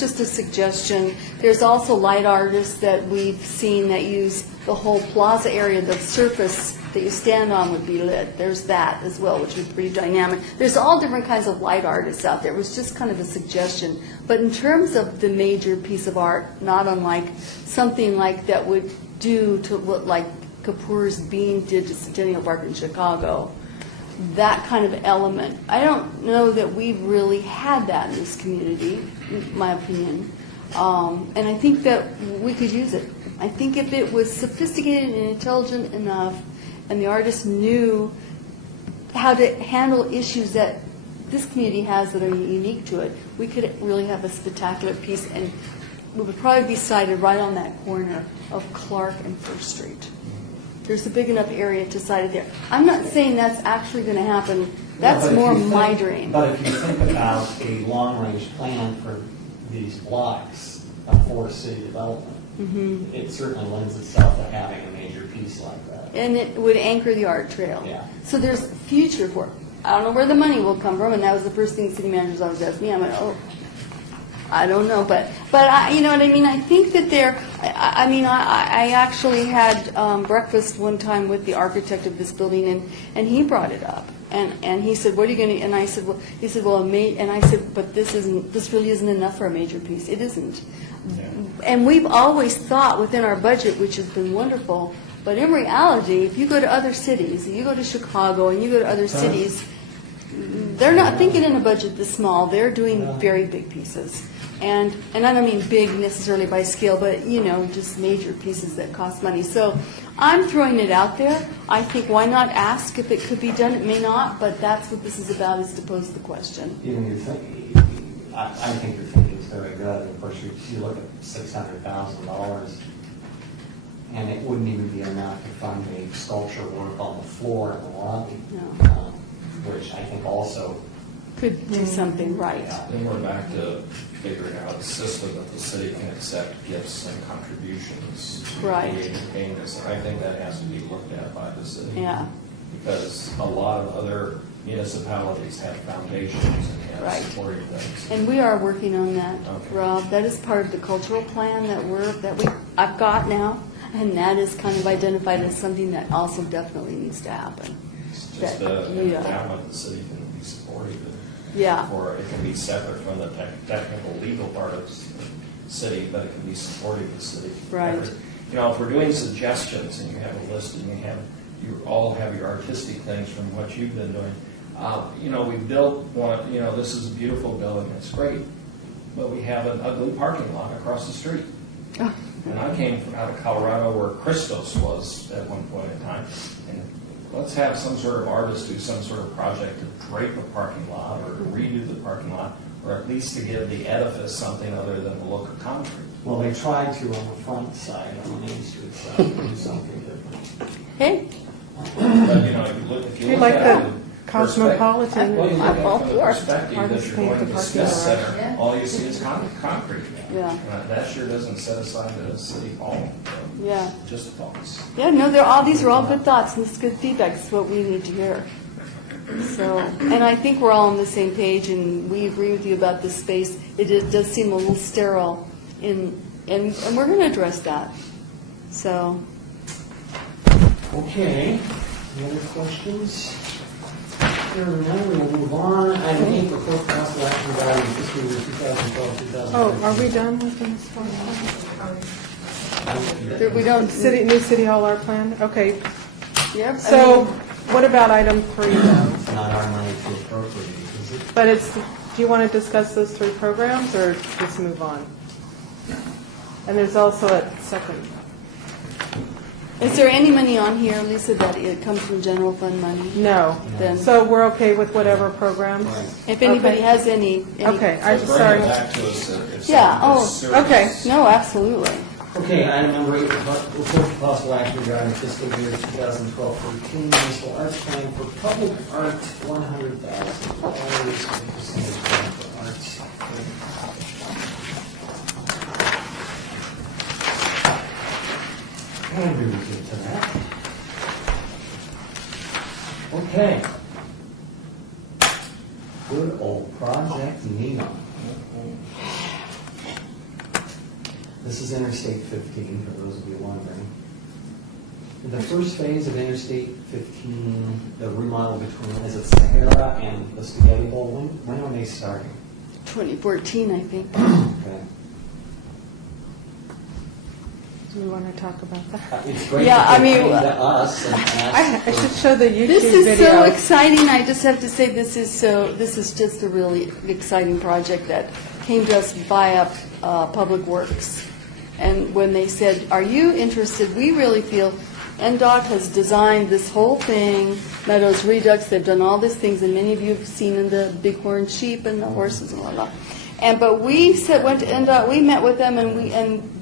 just a suggestion. There's also light artists that we've seen that use the whole plaza area, the surface that you stand on would be lit. There's that as well, which is pretty dynamic. There's all different kinds of light artists out there. It was just kind of a suggestion. But in terms of the major piece of art, not unlike something like that would do to what like Kapoor's Bean did to Centennial Park in Chicago, that kind of element. I don't know that we've really had that in this community, in my opinion. And I think that we could use it. I think if it was sophisticated and intelligent enough, and the artist knew how to handle issues that this community has that are unique to it, we could really have a spectacular piece, and it would probably be sited right on that corner of Clark and First Street. There's a big enough area to site it there. I'm not saying that's actually going to happen. That's But if more you think- my dream. But if you think about a long-range plan for these blocks for city development, Mm-hmm. it certainly lends itself to having a major piece like that. And it would anchor the art trail. Yeah. So there's future for it. I don't know where the money will come from, and that was the first thing city managers always asked me. I went, oh, I don't know, but you know what I mean. I think that I actually had breakfast one time with the architect of this building, and he brought it up, and he said, "What are you going to?" And I said, "Well," he said, "Well, and I said, but this really isn't enough for a major piece. It isn't." And we've always thought within our budget, which has been wonderful, but in reality, if you go to other cities, you go to Chicago and you go to other cities, they're not thinking in a budget this small. They're doing very big pieces. And I don't mean big necessarily by scale, but, you know, just major pieces that cost money. So I'm throwing it out there. I think why not ask if it could be done? It may not, but that's what this is about, is to pose the question. Even you're thinking, I think you're thinking very good. Of course, you look at $600,000, and it wouldn't even be enough to fund the sculpture work on the floor in the lobby, No. which I think also, Could do something right. Then we're back to figuring out a system that the city can accept gifts and contributions. Right. Paying this, and I think that has to be looked at by the city. Yeah, Because a lot of other municipalities have foundations and Right. have supporting things. and we are working on that, Okay. Rob. That is part of the cultural plan I've got now, and that is kind of identified as something that also definitely needs to happen. It's just That- an yeah. endowment the city can be supportive of. Yeah. Or it can be separate from the technical, legal part of the city, but it can be supportive of the city. Right. You know, if we're doing suggestions and you have a list and you all have your artistic things from what you've been doing, you know, we built one, you know, this is a beautiful building, it's great, but we have an ugly parking lot across the street. Oh. And I came from out of Colorado where Christos was at one point in time. And let's have some sort of artist do some sort of project to drape a parking lot or to redo the parking lot, or at least to give the edifice something other than the look of concrete. well, they tried to on the front side, on the Main Street side, do something different. Hey, But, you know, if you You look like at the it Cosmopolitan? Well, you look at I'm all it from the for it. perspective that Artists you're paint going the to parking discuss lot. center, Yeah. all you see is concrete. Yeah. That sure doesn't set aside the city hall. yeah. Just thoughts. Yeah, no, these are all good thoughts, and this is good feedback, it's what we need to hear. So, and I think we're all on the same page, and we agree with you about this space. It does seem a little sterile, and we're going to address that. So, Okay, any other questions? Hearing none, we will move on. Item 8, report possible action regarding fiscal year 2012-2013. Oh, are we done with this one? we don't, New City Hall art plan? Okay, yep. I so mean, what about item 3 though? It's not our money to appropriate, is it? But it's, do you want to discuss those 3 programs or just move on? And there's also a second. is there any money on here, Lisa, that it comes from general fund money? No. Then, So we're okay with whatever programs? Right. if anybody okay. has any. Okay, I'm So bring sorry. it back to us if Yeah, something oh, is serious. okay. No, absolutely. Okay, item number 8, report for possible action regarding fiscal year 2012-13 municipal arts plan for public art, $100,000. Percentage grant for arts. And we will get to that. Okay. Good old Project Neon. This is Interstate 15, for those of you wondering. The first phase of Interstate 15, the remodel between, is it Sahara and the Spaghetti Bowl? When are they starting? 2014, I think. Okay. Do you want to talk about that? It's great Yeah, that I they mean, came to us and asked I should for- show the YouTube This is video. so exciting. I just have to say, this is just a really exciting project that came to us via Public Works. And when they said, are you interested, we really feel NDOT has designed this whole thing, Meadows Redux, they've done all these things, and many of you have seen in the bighorn sheep and the horses and whatnot. But we went to NDOT, we met with them, and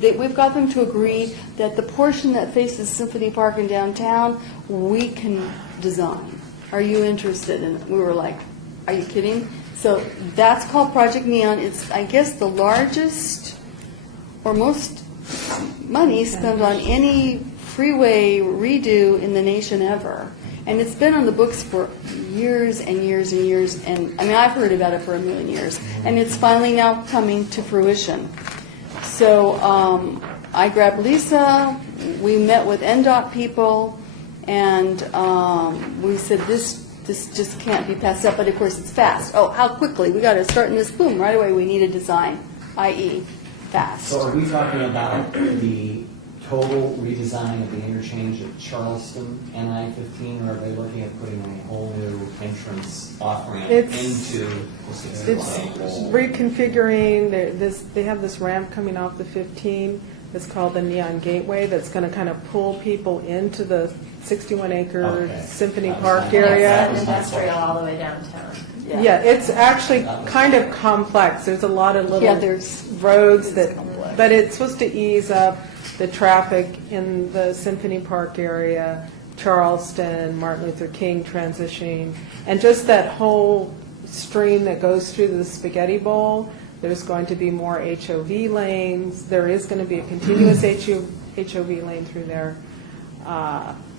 we've got them to agree that the portion that faces Symphony Park and downtown, we can design. Are you interested? And we were like, are you kidding? So that's called Project Neon. It's, I guess, the largest or most money spent on any freeway redo in the nation ever. And it's been on the books for years and years and years, and I mean, I've heard about it for a million years, and it's finally now coming to fruition. So I grabbed Lisa, we met with NDOT people, and we said this just can't be passed up, but of course it's fast. Oh, how quickly? We got to start in this, boom, right away we need a design, i.e. fast. So are we talking about the total redesign of the interchange at Charleston and I-15, or are they looking at putting a whole new entrance off-ramp It's- into the It's 65? reconfiguring, they have this ramp coming off the 15, It's called the Neon Gateway, that's going to kind of pull people into the 61-acre Okay. Symphony That was Park my- area. that was my Industrial question. all the way downtown. Yeah, it's actually kind of complex. There's a lot of Yeah, little there's- roads it's that, complex. but it's supposed to ease up the traffic in the Symphony Park area, Charleston, Martin Luther King transitioning, and just that whole stream that goes through the Spaghetti Bowl. There's going to be more HOV lanes. There is going to be a continuous HOV lane through there.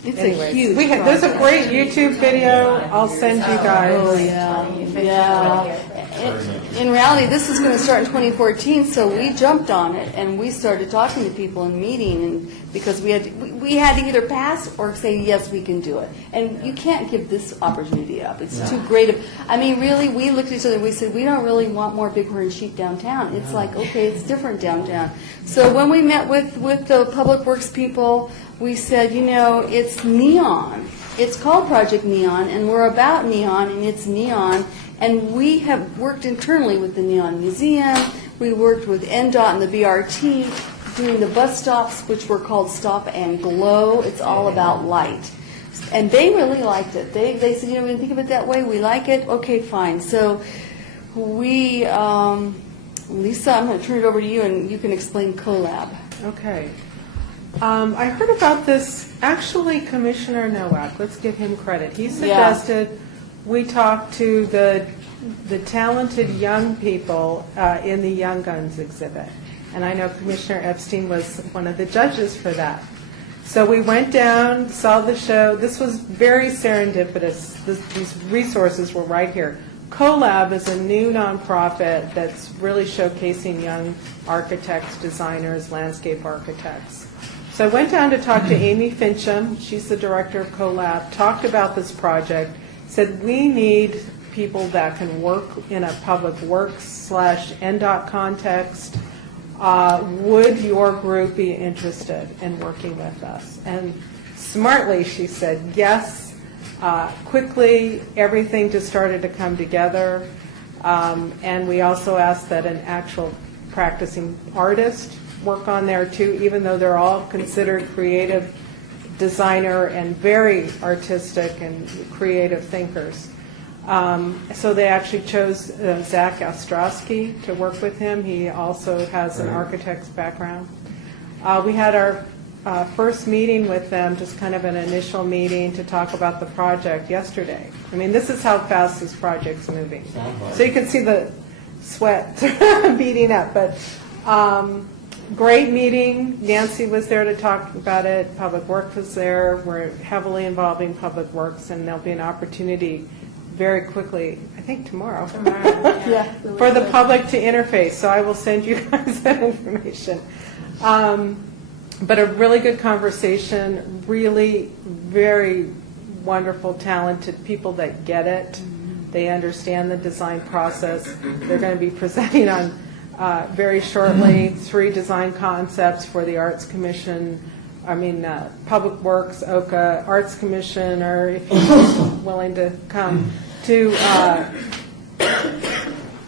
It's a Anyways, huge there's a project. great YouTube video. I'll send you guys. Oh, yeah. In reality, this is going to start in 2014, so we jumped on it and we started talking to people and meeting, and because we had to either pass or say yes, we can do it. And you can't give this opportunity up. It's too great. I mean, really, we looked at each other and we said we don't really want more bighorn sheep downtown. It's like, okay, it's different downtown. So when we met with the Public Works people, we said, it's neon. It's called Project Neon, and we're about neon, and it's neon. And we have worked internally with the Neon Museum. We worked with NDOT and the BRT, doing the bus stops, which were called Stop and Glow. It's all about light. And they really liked it. They said, we didn't think of it that way. We like it. Okay, fine. So we, Lisa, I'm going to turn it over to you, and you can explain CoLab. Okay. I heard about this, actually, Commissioner Nowak, let's give him credit. He suggested we talk to the talented young people in the Young Guns exhibit. And I know Commissioner Epstein was one of the judges for that. So we went down, saw the show. This was very serendipitous. These resources were right here. CoLab is a new nonprofit that's really showcasing young architects, designers, landscape architects. So I went down to talk to Amy Fincham. She's the director of CoLab, talked about this project, said we need people that can work in a public works / NDOT context. Would your group be interested in working with us? And smartly she said yes. Quickly, everything just started to come together. And we also asked that an actual practicing artist work on there too, even though they're all considered creative designer and very artistic and creative thinkers. So they actually chose Zach Ostrowski to work with him. He also has an architect's background. We had our first meeting with them, just kind of an initial meeting to talk about the project yesterday. I mean, this is how fast this project's moving. So you can see the sweat beating up, but great meeting. Nancy was there to talk about it. Public Works was there. We're heavily involving Public Works, and there'll be an opportunity very quickly, I think tomorrow, for the public to interface. So I will send you guys that information. But a really good conversation, really very wonderful, talented people that get it. They understand the design process. They're going to be presenting on very shortly 3 design concepts for the Arts Commission, Public Works, OCA, Arts Commission, or if you're willing to come, to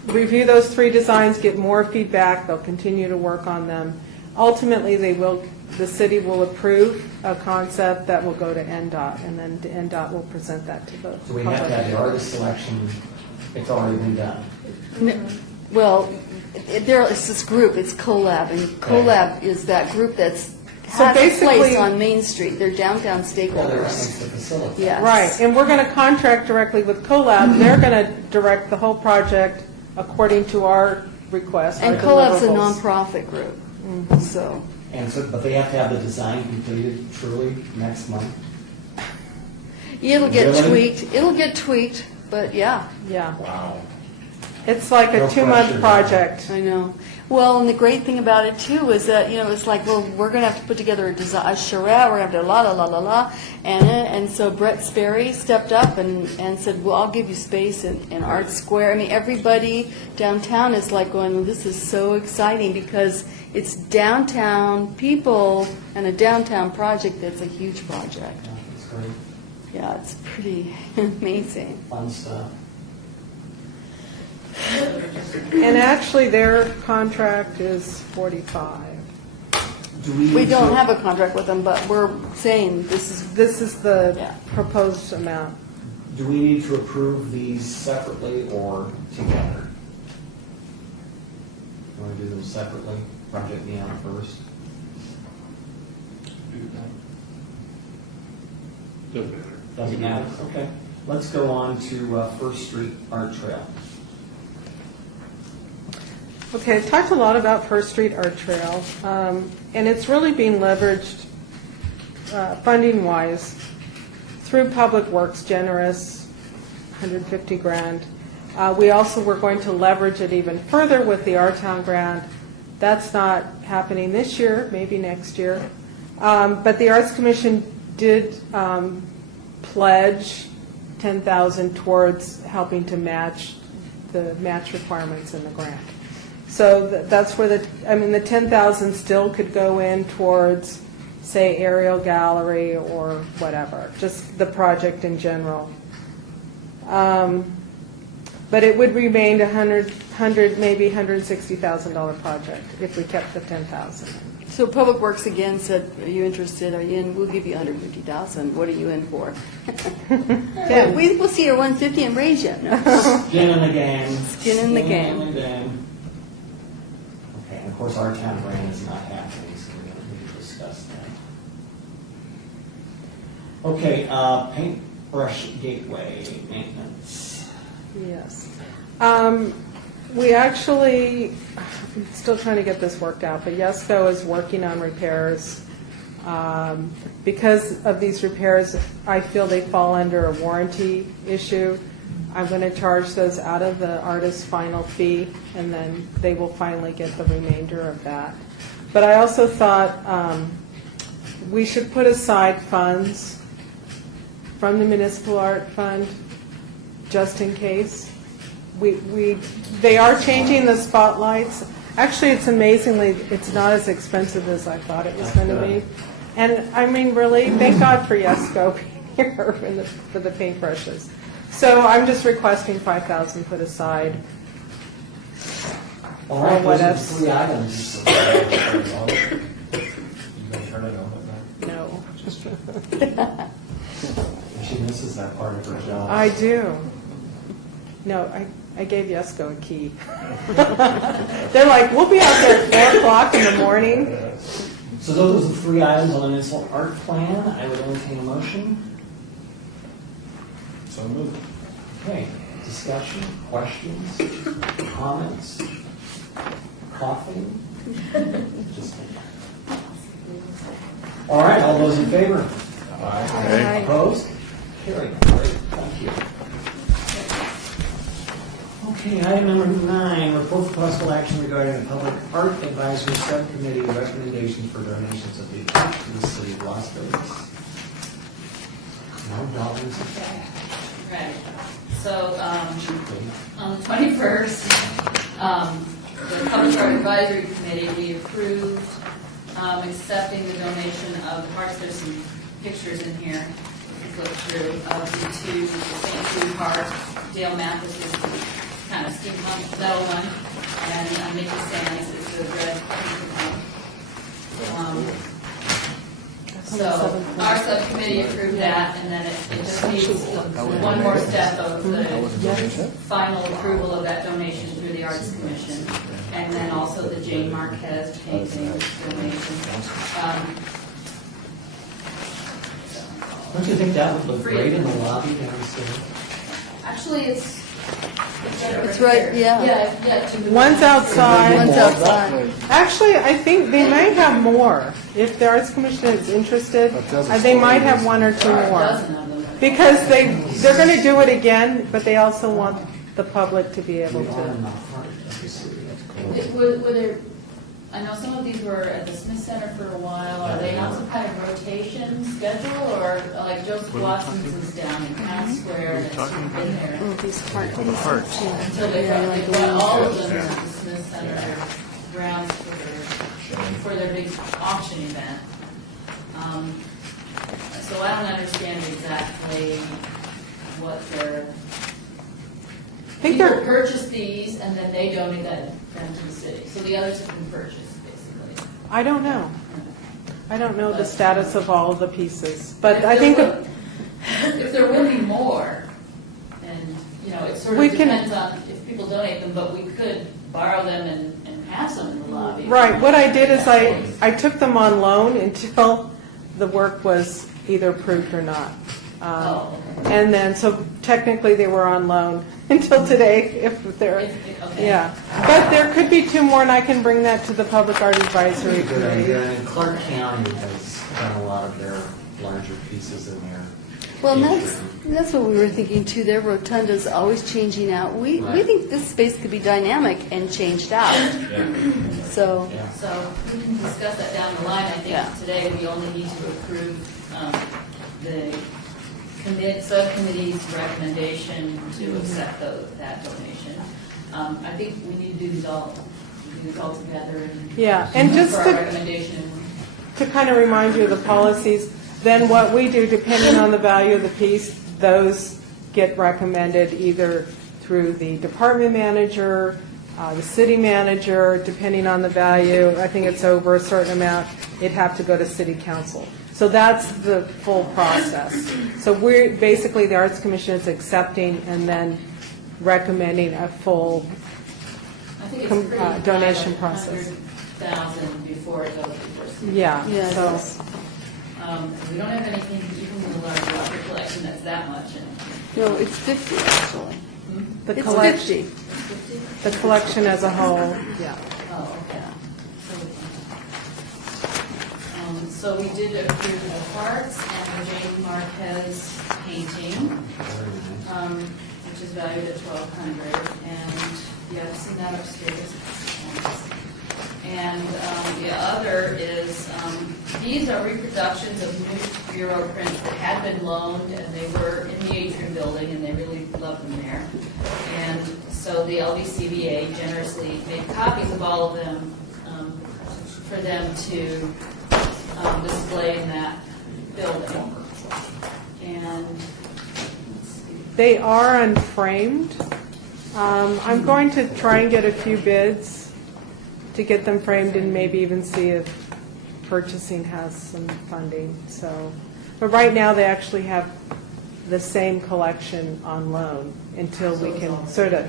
review those 3 designs, get more feedback. They'll continue to work on them. Ultimately, the city will approve a concept that will go to NDOT, and then NDOT will present that to the So we have to have the artist selection, it's already been done. Well, it's this group, it's CoLab, and CoLab is that group that's So has a basically- place on Main Street. They're downtown Well, they're stakeholders. against the facility. Yes. Right, and we're going to contract directly with CoLab. They're going to direct the whole project according to our request. And our CoLab's a deliverables. nonprofit group, so. And so, but they have to have the design completed truly next month. It'll get Really? tweaked, but yeah, Yeah, Wow. it's like a No 2-month pressure. project. I know. Well, and the great thing about it too is that, it's like, well, we're going to have to put together a charrette, we're going to have to la la la la la, and so Brett Sperry stepped up and said, well, I'll give you space in Art Square. I mean, everybody downtown is like going, well, this is so exciting because it's downtown people and a downtown project that's a huge project. Yeah, that's great. Yeah, it's pretty amazing. Fun stuff. And actually, their contract is 45. We don't have a contract with them, but we're saying this is, This is the Yeah. proposed amount. Do we need to approve these separately or together? You want to do them separately? Project Neon first? Doesn't matter. Doesn't matter, okay. Let's go on to First Street Art Trail. Okay, I've talked a lot about First Street Art Trail, and it's really being leveraged funding-wise through Public Works, generous, 150 grand. We also were going to leverage it even further with the Our Town grant. That's not happening this year, maybe next year. But the Arts Commission did pledge $10,000 towards helping to match the match requirements in the grant. So that's where the 10,000 still could go in towards, say, aerial gallery or whatever, just the project in general. But it would remain maybe $160,000 project if we kept the 10,000. so Public Works again said, are you interested? Are you in? We'll give you 150,000. What are you in for? Yeah, we'll see your 150 and raise you. No. Skin in the game. Skin in the game. Skin in the game. Okay, and of course, Our Town grant is not happening, so we don't need to discuss that. Okay, Paintbrush Gateway maintenance. Yes. We actually, I'm still trying to get this worked out, but Yesco is working on repairs. Because of these repairs, I feel they fall under a warranty issue. I'm going to charge those out of the artist's final fee, and then they will finally get the remainder of that. But I also thought we should put aside funds from the municipal art fund just in case. They are changing the spotlights. Actually, it's not as expensive as I thought it was going to be. And I mean, really, thank God for Yesco here for the paintbrushes. So I'm just requesting 5,000 put aside. All right, What those are the else? 3 items. You gonna turn it on with that? No. She misses that part of her job. I do. No, I gave Yesco a key. They're like, we'll be out there at 4 o'clock in the morning. So those are the 3 items on the municipal art plan. I would entertain a motion. So moved. Okay, discussion, questions, comments, coughing? Just all right, all those in favor? Aye. Opposed? Carried. Great, thank you. Okay, item number 9, report for possible action regarding the Public Art Advisory Subcommittee recommendations for donations of the art to the city of Las Vegas. No dollars. Right. So, on the 21st, the Public Art Advisory Committee, we approved accepting the donation of the hearts. There's some pictures in here to look through of the St. Jude heart. Dale Mathis is the kind of steampunk metal one, and Mickey Sands is the red one. So our subcommittee approved that, and then it just needs one more step of the final approval of that donation through the Arts Commission, and then also the Jane Marquez painting donation. Don't you think that would look great in the lobby downstairs? Actually, it's right, yeah. Yeah. One's outside. One's outside. Actually, I think they might have more. If the Arts Commission is interested, they might have 1 or 2 There are a more. dozen of them. Because they're going to do it again, but they also want the public to be able We are in to. the heart of the city. Were there, I know some of these were at the Smith Center for a while. Are they on some kind of rotation schedule, or like Joseph Watson's is down in Town Square and it's been there Oh, these hearts. until they brought all of them to the Smith Center grounds for their big auction event. So I don't understand exactly what their. I think People they're, purchase these and then they donate them to the city. So the others have been purchased, basically. I don't know. I don't know the status of all of the pieces, but I think If there will be more, and, you know, it sort We of can- depends on if people donate them, but we could borrow them and have some in the lobby. right. What I did is I took them on loan until the work was either approved or not. Oh, And then, so technically they were on loan until today, if they're, Okay. yeah. But there could be 2 more, and I can bring that to the Public Art Advisory Good idea. Committee. And Clark County has done a lot of their larger pieces in there. Well, and that's what we were thinking too. Their rotunda's always changing out. We Right. think this space could be dynamic and changed out. So, Yeah. So we can discuss that down the line. I Yeah. think today we only need to approve the subcommittee's recommendation to accept that donation. I think we need to do these all together. And Yeah, and just for our to recommendation. to kind of remind you of the policies, then what we do, depending on the value of the piece, those get recommended either through the department manager, the city manager, depending on the value. I think it's over a certain amount, it'd have to go to city council. So that's the full process. So we're, basically, the Arts Commission is accepting and then recommending a full, I think it's pretty high, donation like process. 100,000 before it goes before city. yeah, yeah, it so. is. We don't have anything, even in the large water collection, that's that much in it. No, it's 50 actually. The It's collection, 50. the collection as a whole, yeah. Oh, okay. So we did approve the hearts and the Jane Marquez painting, Very nice. which is valued at $1,200. And yeah, I've seen that upstairs. And the other is, these are reproductions of new bureau prints that had been loaned, and they were in the Atrium building, and they really loved them there. And so the LVCVA generously made copies of all of them for them to display in that building. And let's see. They are unframed. I'm going to try and get a few bids to get them framed and maybe even see if purchasing has some funding. So, but right now they actually have the same collection on loan until we can sort of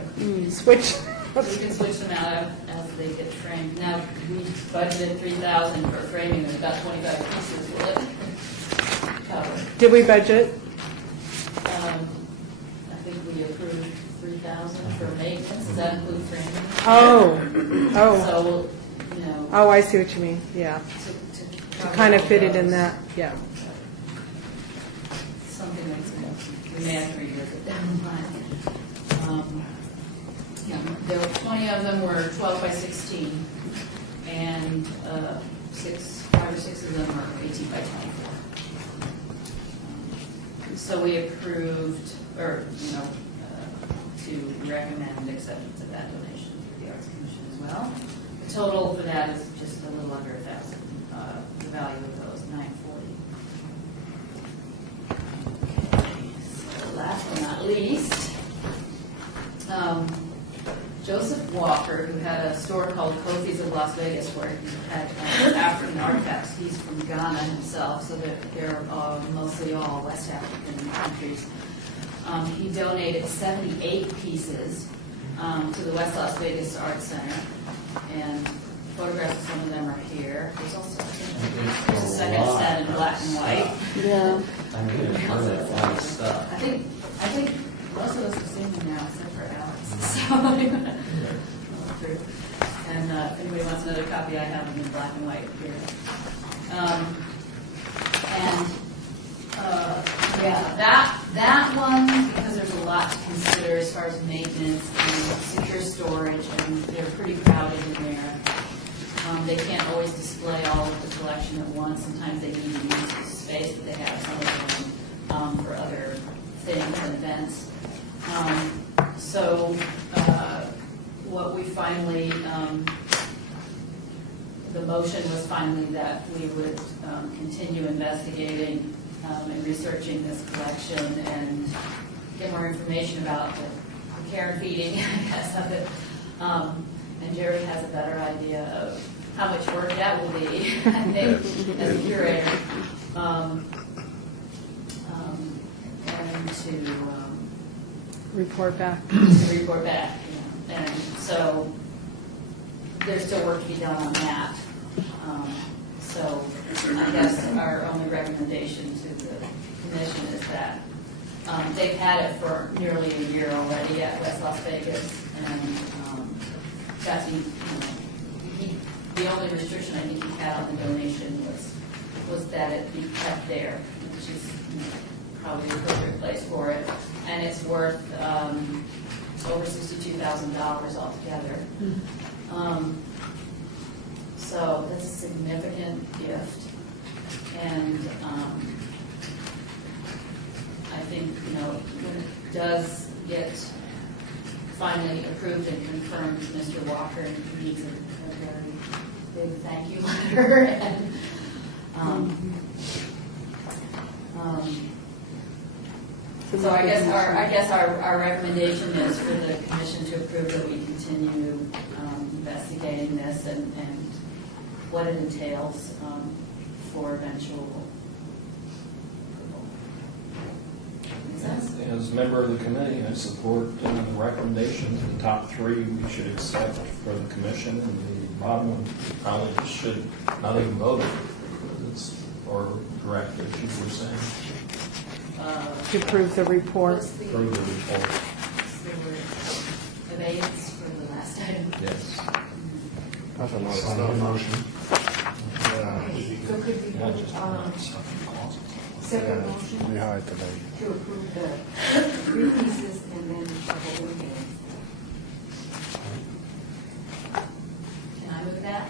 switch. We can switch them out as they get framed. Now, we budgeted $3,000 for framing, there's about 25 pieces will it cover. Did we budget? I think we approved $3,000 for maintenance, does that include framing? Oh, So, we'll, you know. oh, I see what you mean, yeah. To kind of fit it in that, yeah. Something that's, we may have to revisit down the line. Yeah, there were 20 of them were 12 by 16, and 5 or 6 of them are 18 by 24. So we approved, or, to recommend acceptance of that donation to the Arts Commission as well. The total for that is just a little under $1,000. The value of those, $940. Okay, so last but not least, Joseph Walker, who had a store called Kofi's of Las Vegas, where he had African artifacts. He's from Ghana himself, so they're mostly all West African countries. He donated 78 pieces to the West Las Vegas Art Center, and photographs of some of them are here. There's also there's a second set in black and white. Yeah. I mean, it's really a lot of stuff. I think most of us have seen them now, except for Alex. So, and if anybody wants another copy, I have them in black and white here. Yeah, that one, because there's a lot to consider as far as maintenance and secure storage, and they're pretty crowded in there. They can't always display all of the collection at once. Sometimes they need to use the space that they have, some of them, for other things and events. So what we finally, the motion was finally that we would continue investigating and researching this collection and get more information about the care and feeding, I guess, of it. And Jerry has a better idea of how much work that will be, I think, as a curator. And to Report back. report back. You know. And so there's still work to be done on that. So I guess our only recommendation to the commission is that they've had it for nearly a year already at West Las Vegas, and Betsy, the only restriction I think he had on the donation was that it be kept there, which is probably the appropriate place for it, and it's worth over $62,000 altogether. So that's a significant gift, and I think, when it does get finally approved and confirmed, Mr. Walker needs a very big thank you letter. And, so I guess our recommendation is for the commission to approve that we continue investigating this and what it entails for eventual approval. Makes sense? As a member of the committee, I support the recommendations. The top three we should accept for the commission, and the bottom one probably should not even vote or direct, as you were saying. To approve the report. What's the Approve the report. abeyance for the last item? Yes. That's a lot of So I need a stuff. motion. Yeah. So could we Yeah, do just separate Yeah, motion we hired today. to approve the 3 pieces and then the whole thing? Can I move that?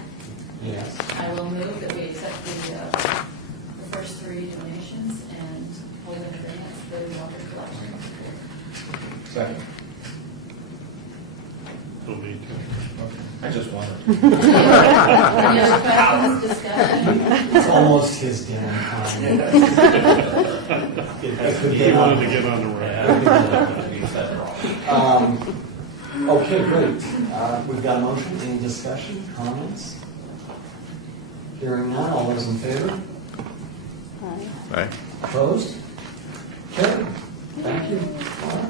Yes. I will move that we accept the first 3 donations and hold in advance the water collection. Second. I just wondered. Any other questions, discussion? It's almost his dinner time. He wanted to get on the road. Okay, great. We've got a motion. Any discussion, comments? Hearing none, all those in favor? Aye. Opposed? Carried. Thank you. All right.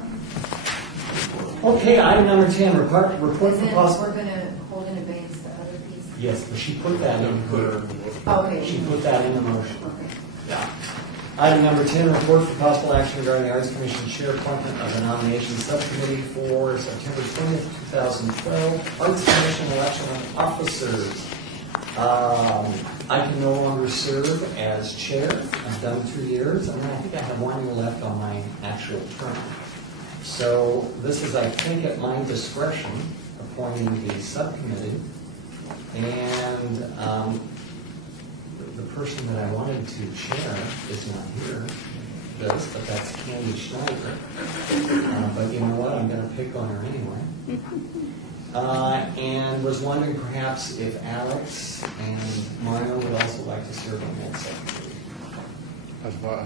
Okay, item number 10, report And for then possible. we're going to hold in abeyance the other piece? Yes, but she put that in her, Okay. she put that in the motion. Okay. Yeah. Item number 10, report for possible action regarding the Arts Commission Chair appointment of the nomination subcommittee for September 20th, 2012, Arts Commission election of officers. I can no longer serve as chair. I've done 2 years, and I think I have 1 year left on my actual term. So this is, I think, at my discretion, appointing the subcommittee. And the person that I wanted to chair is not here, but that's Candy Schneider. But you know what? I'm going to pick on her anyway. And was wondering perhaps if Alex and Mario would also like to serve on that subcommittee. As what?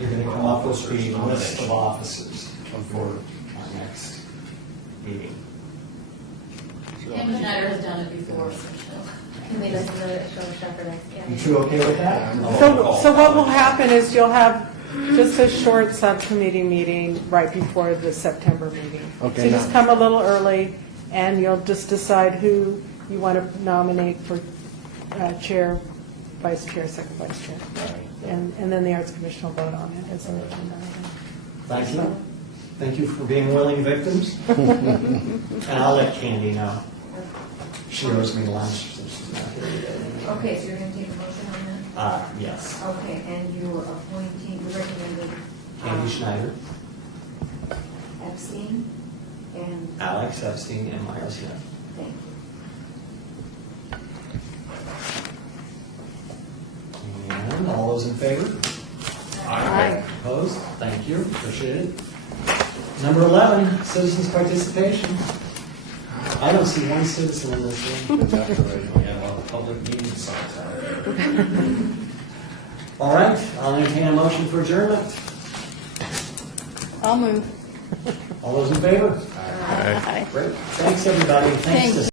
You're going to come up with the list of officers for our next meeting. Kim Schneider has done it before, so Can we listen to Cheryl Shepherd? You two okay with that? So what will happen is you'll have just a short subcommittee meeting right before the September meeting. Okay, So you just now- come a little early, and you'll just decide who you want to nominate for chair, vice chair, second vice chair. And then the Arts Commission will vote on it as an agenda item. Thank you. Thank you for being willing victims. And I'll let Candy know. She owes me lunch, so she's not here today. Okay, so you're going to take a motion on that? Yes. Okay, and you're appointing, you're recommending Candy Schneider, Epstein and, Alex Epstein, and Myra Smith. thank you. And all those in favor? Aye. Opposed? Thank you. Appreciate it. Number 11, citizens' participation. I don't see one citizen in this room. We have a lot of public meeting signs out there. All right, I'll entertain a motion for adjournment. I'll move. All those in favor? Aye. Aye. Great. Thanks, everybody. Thanks to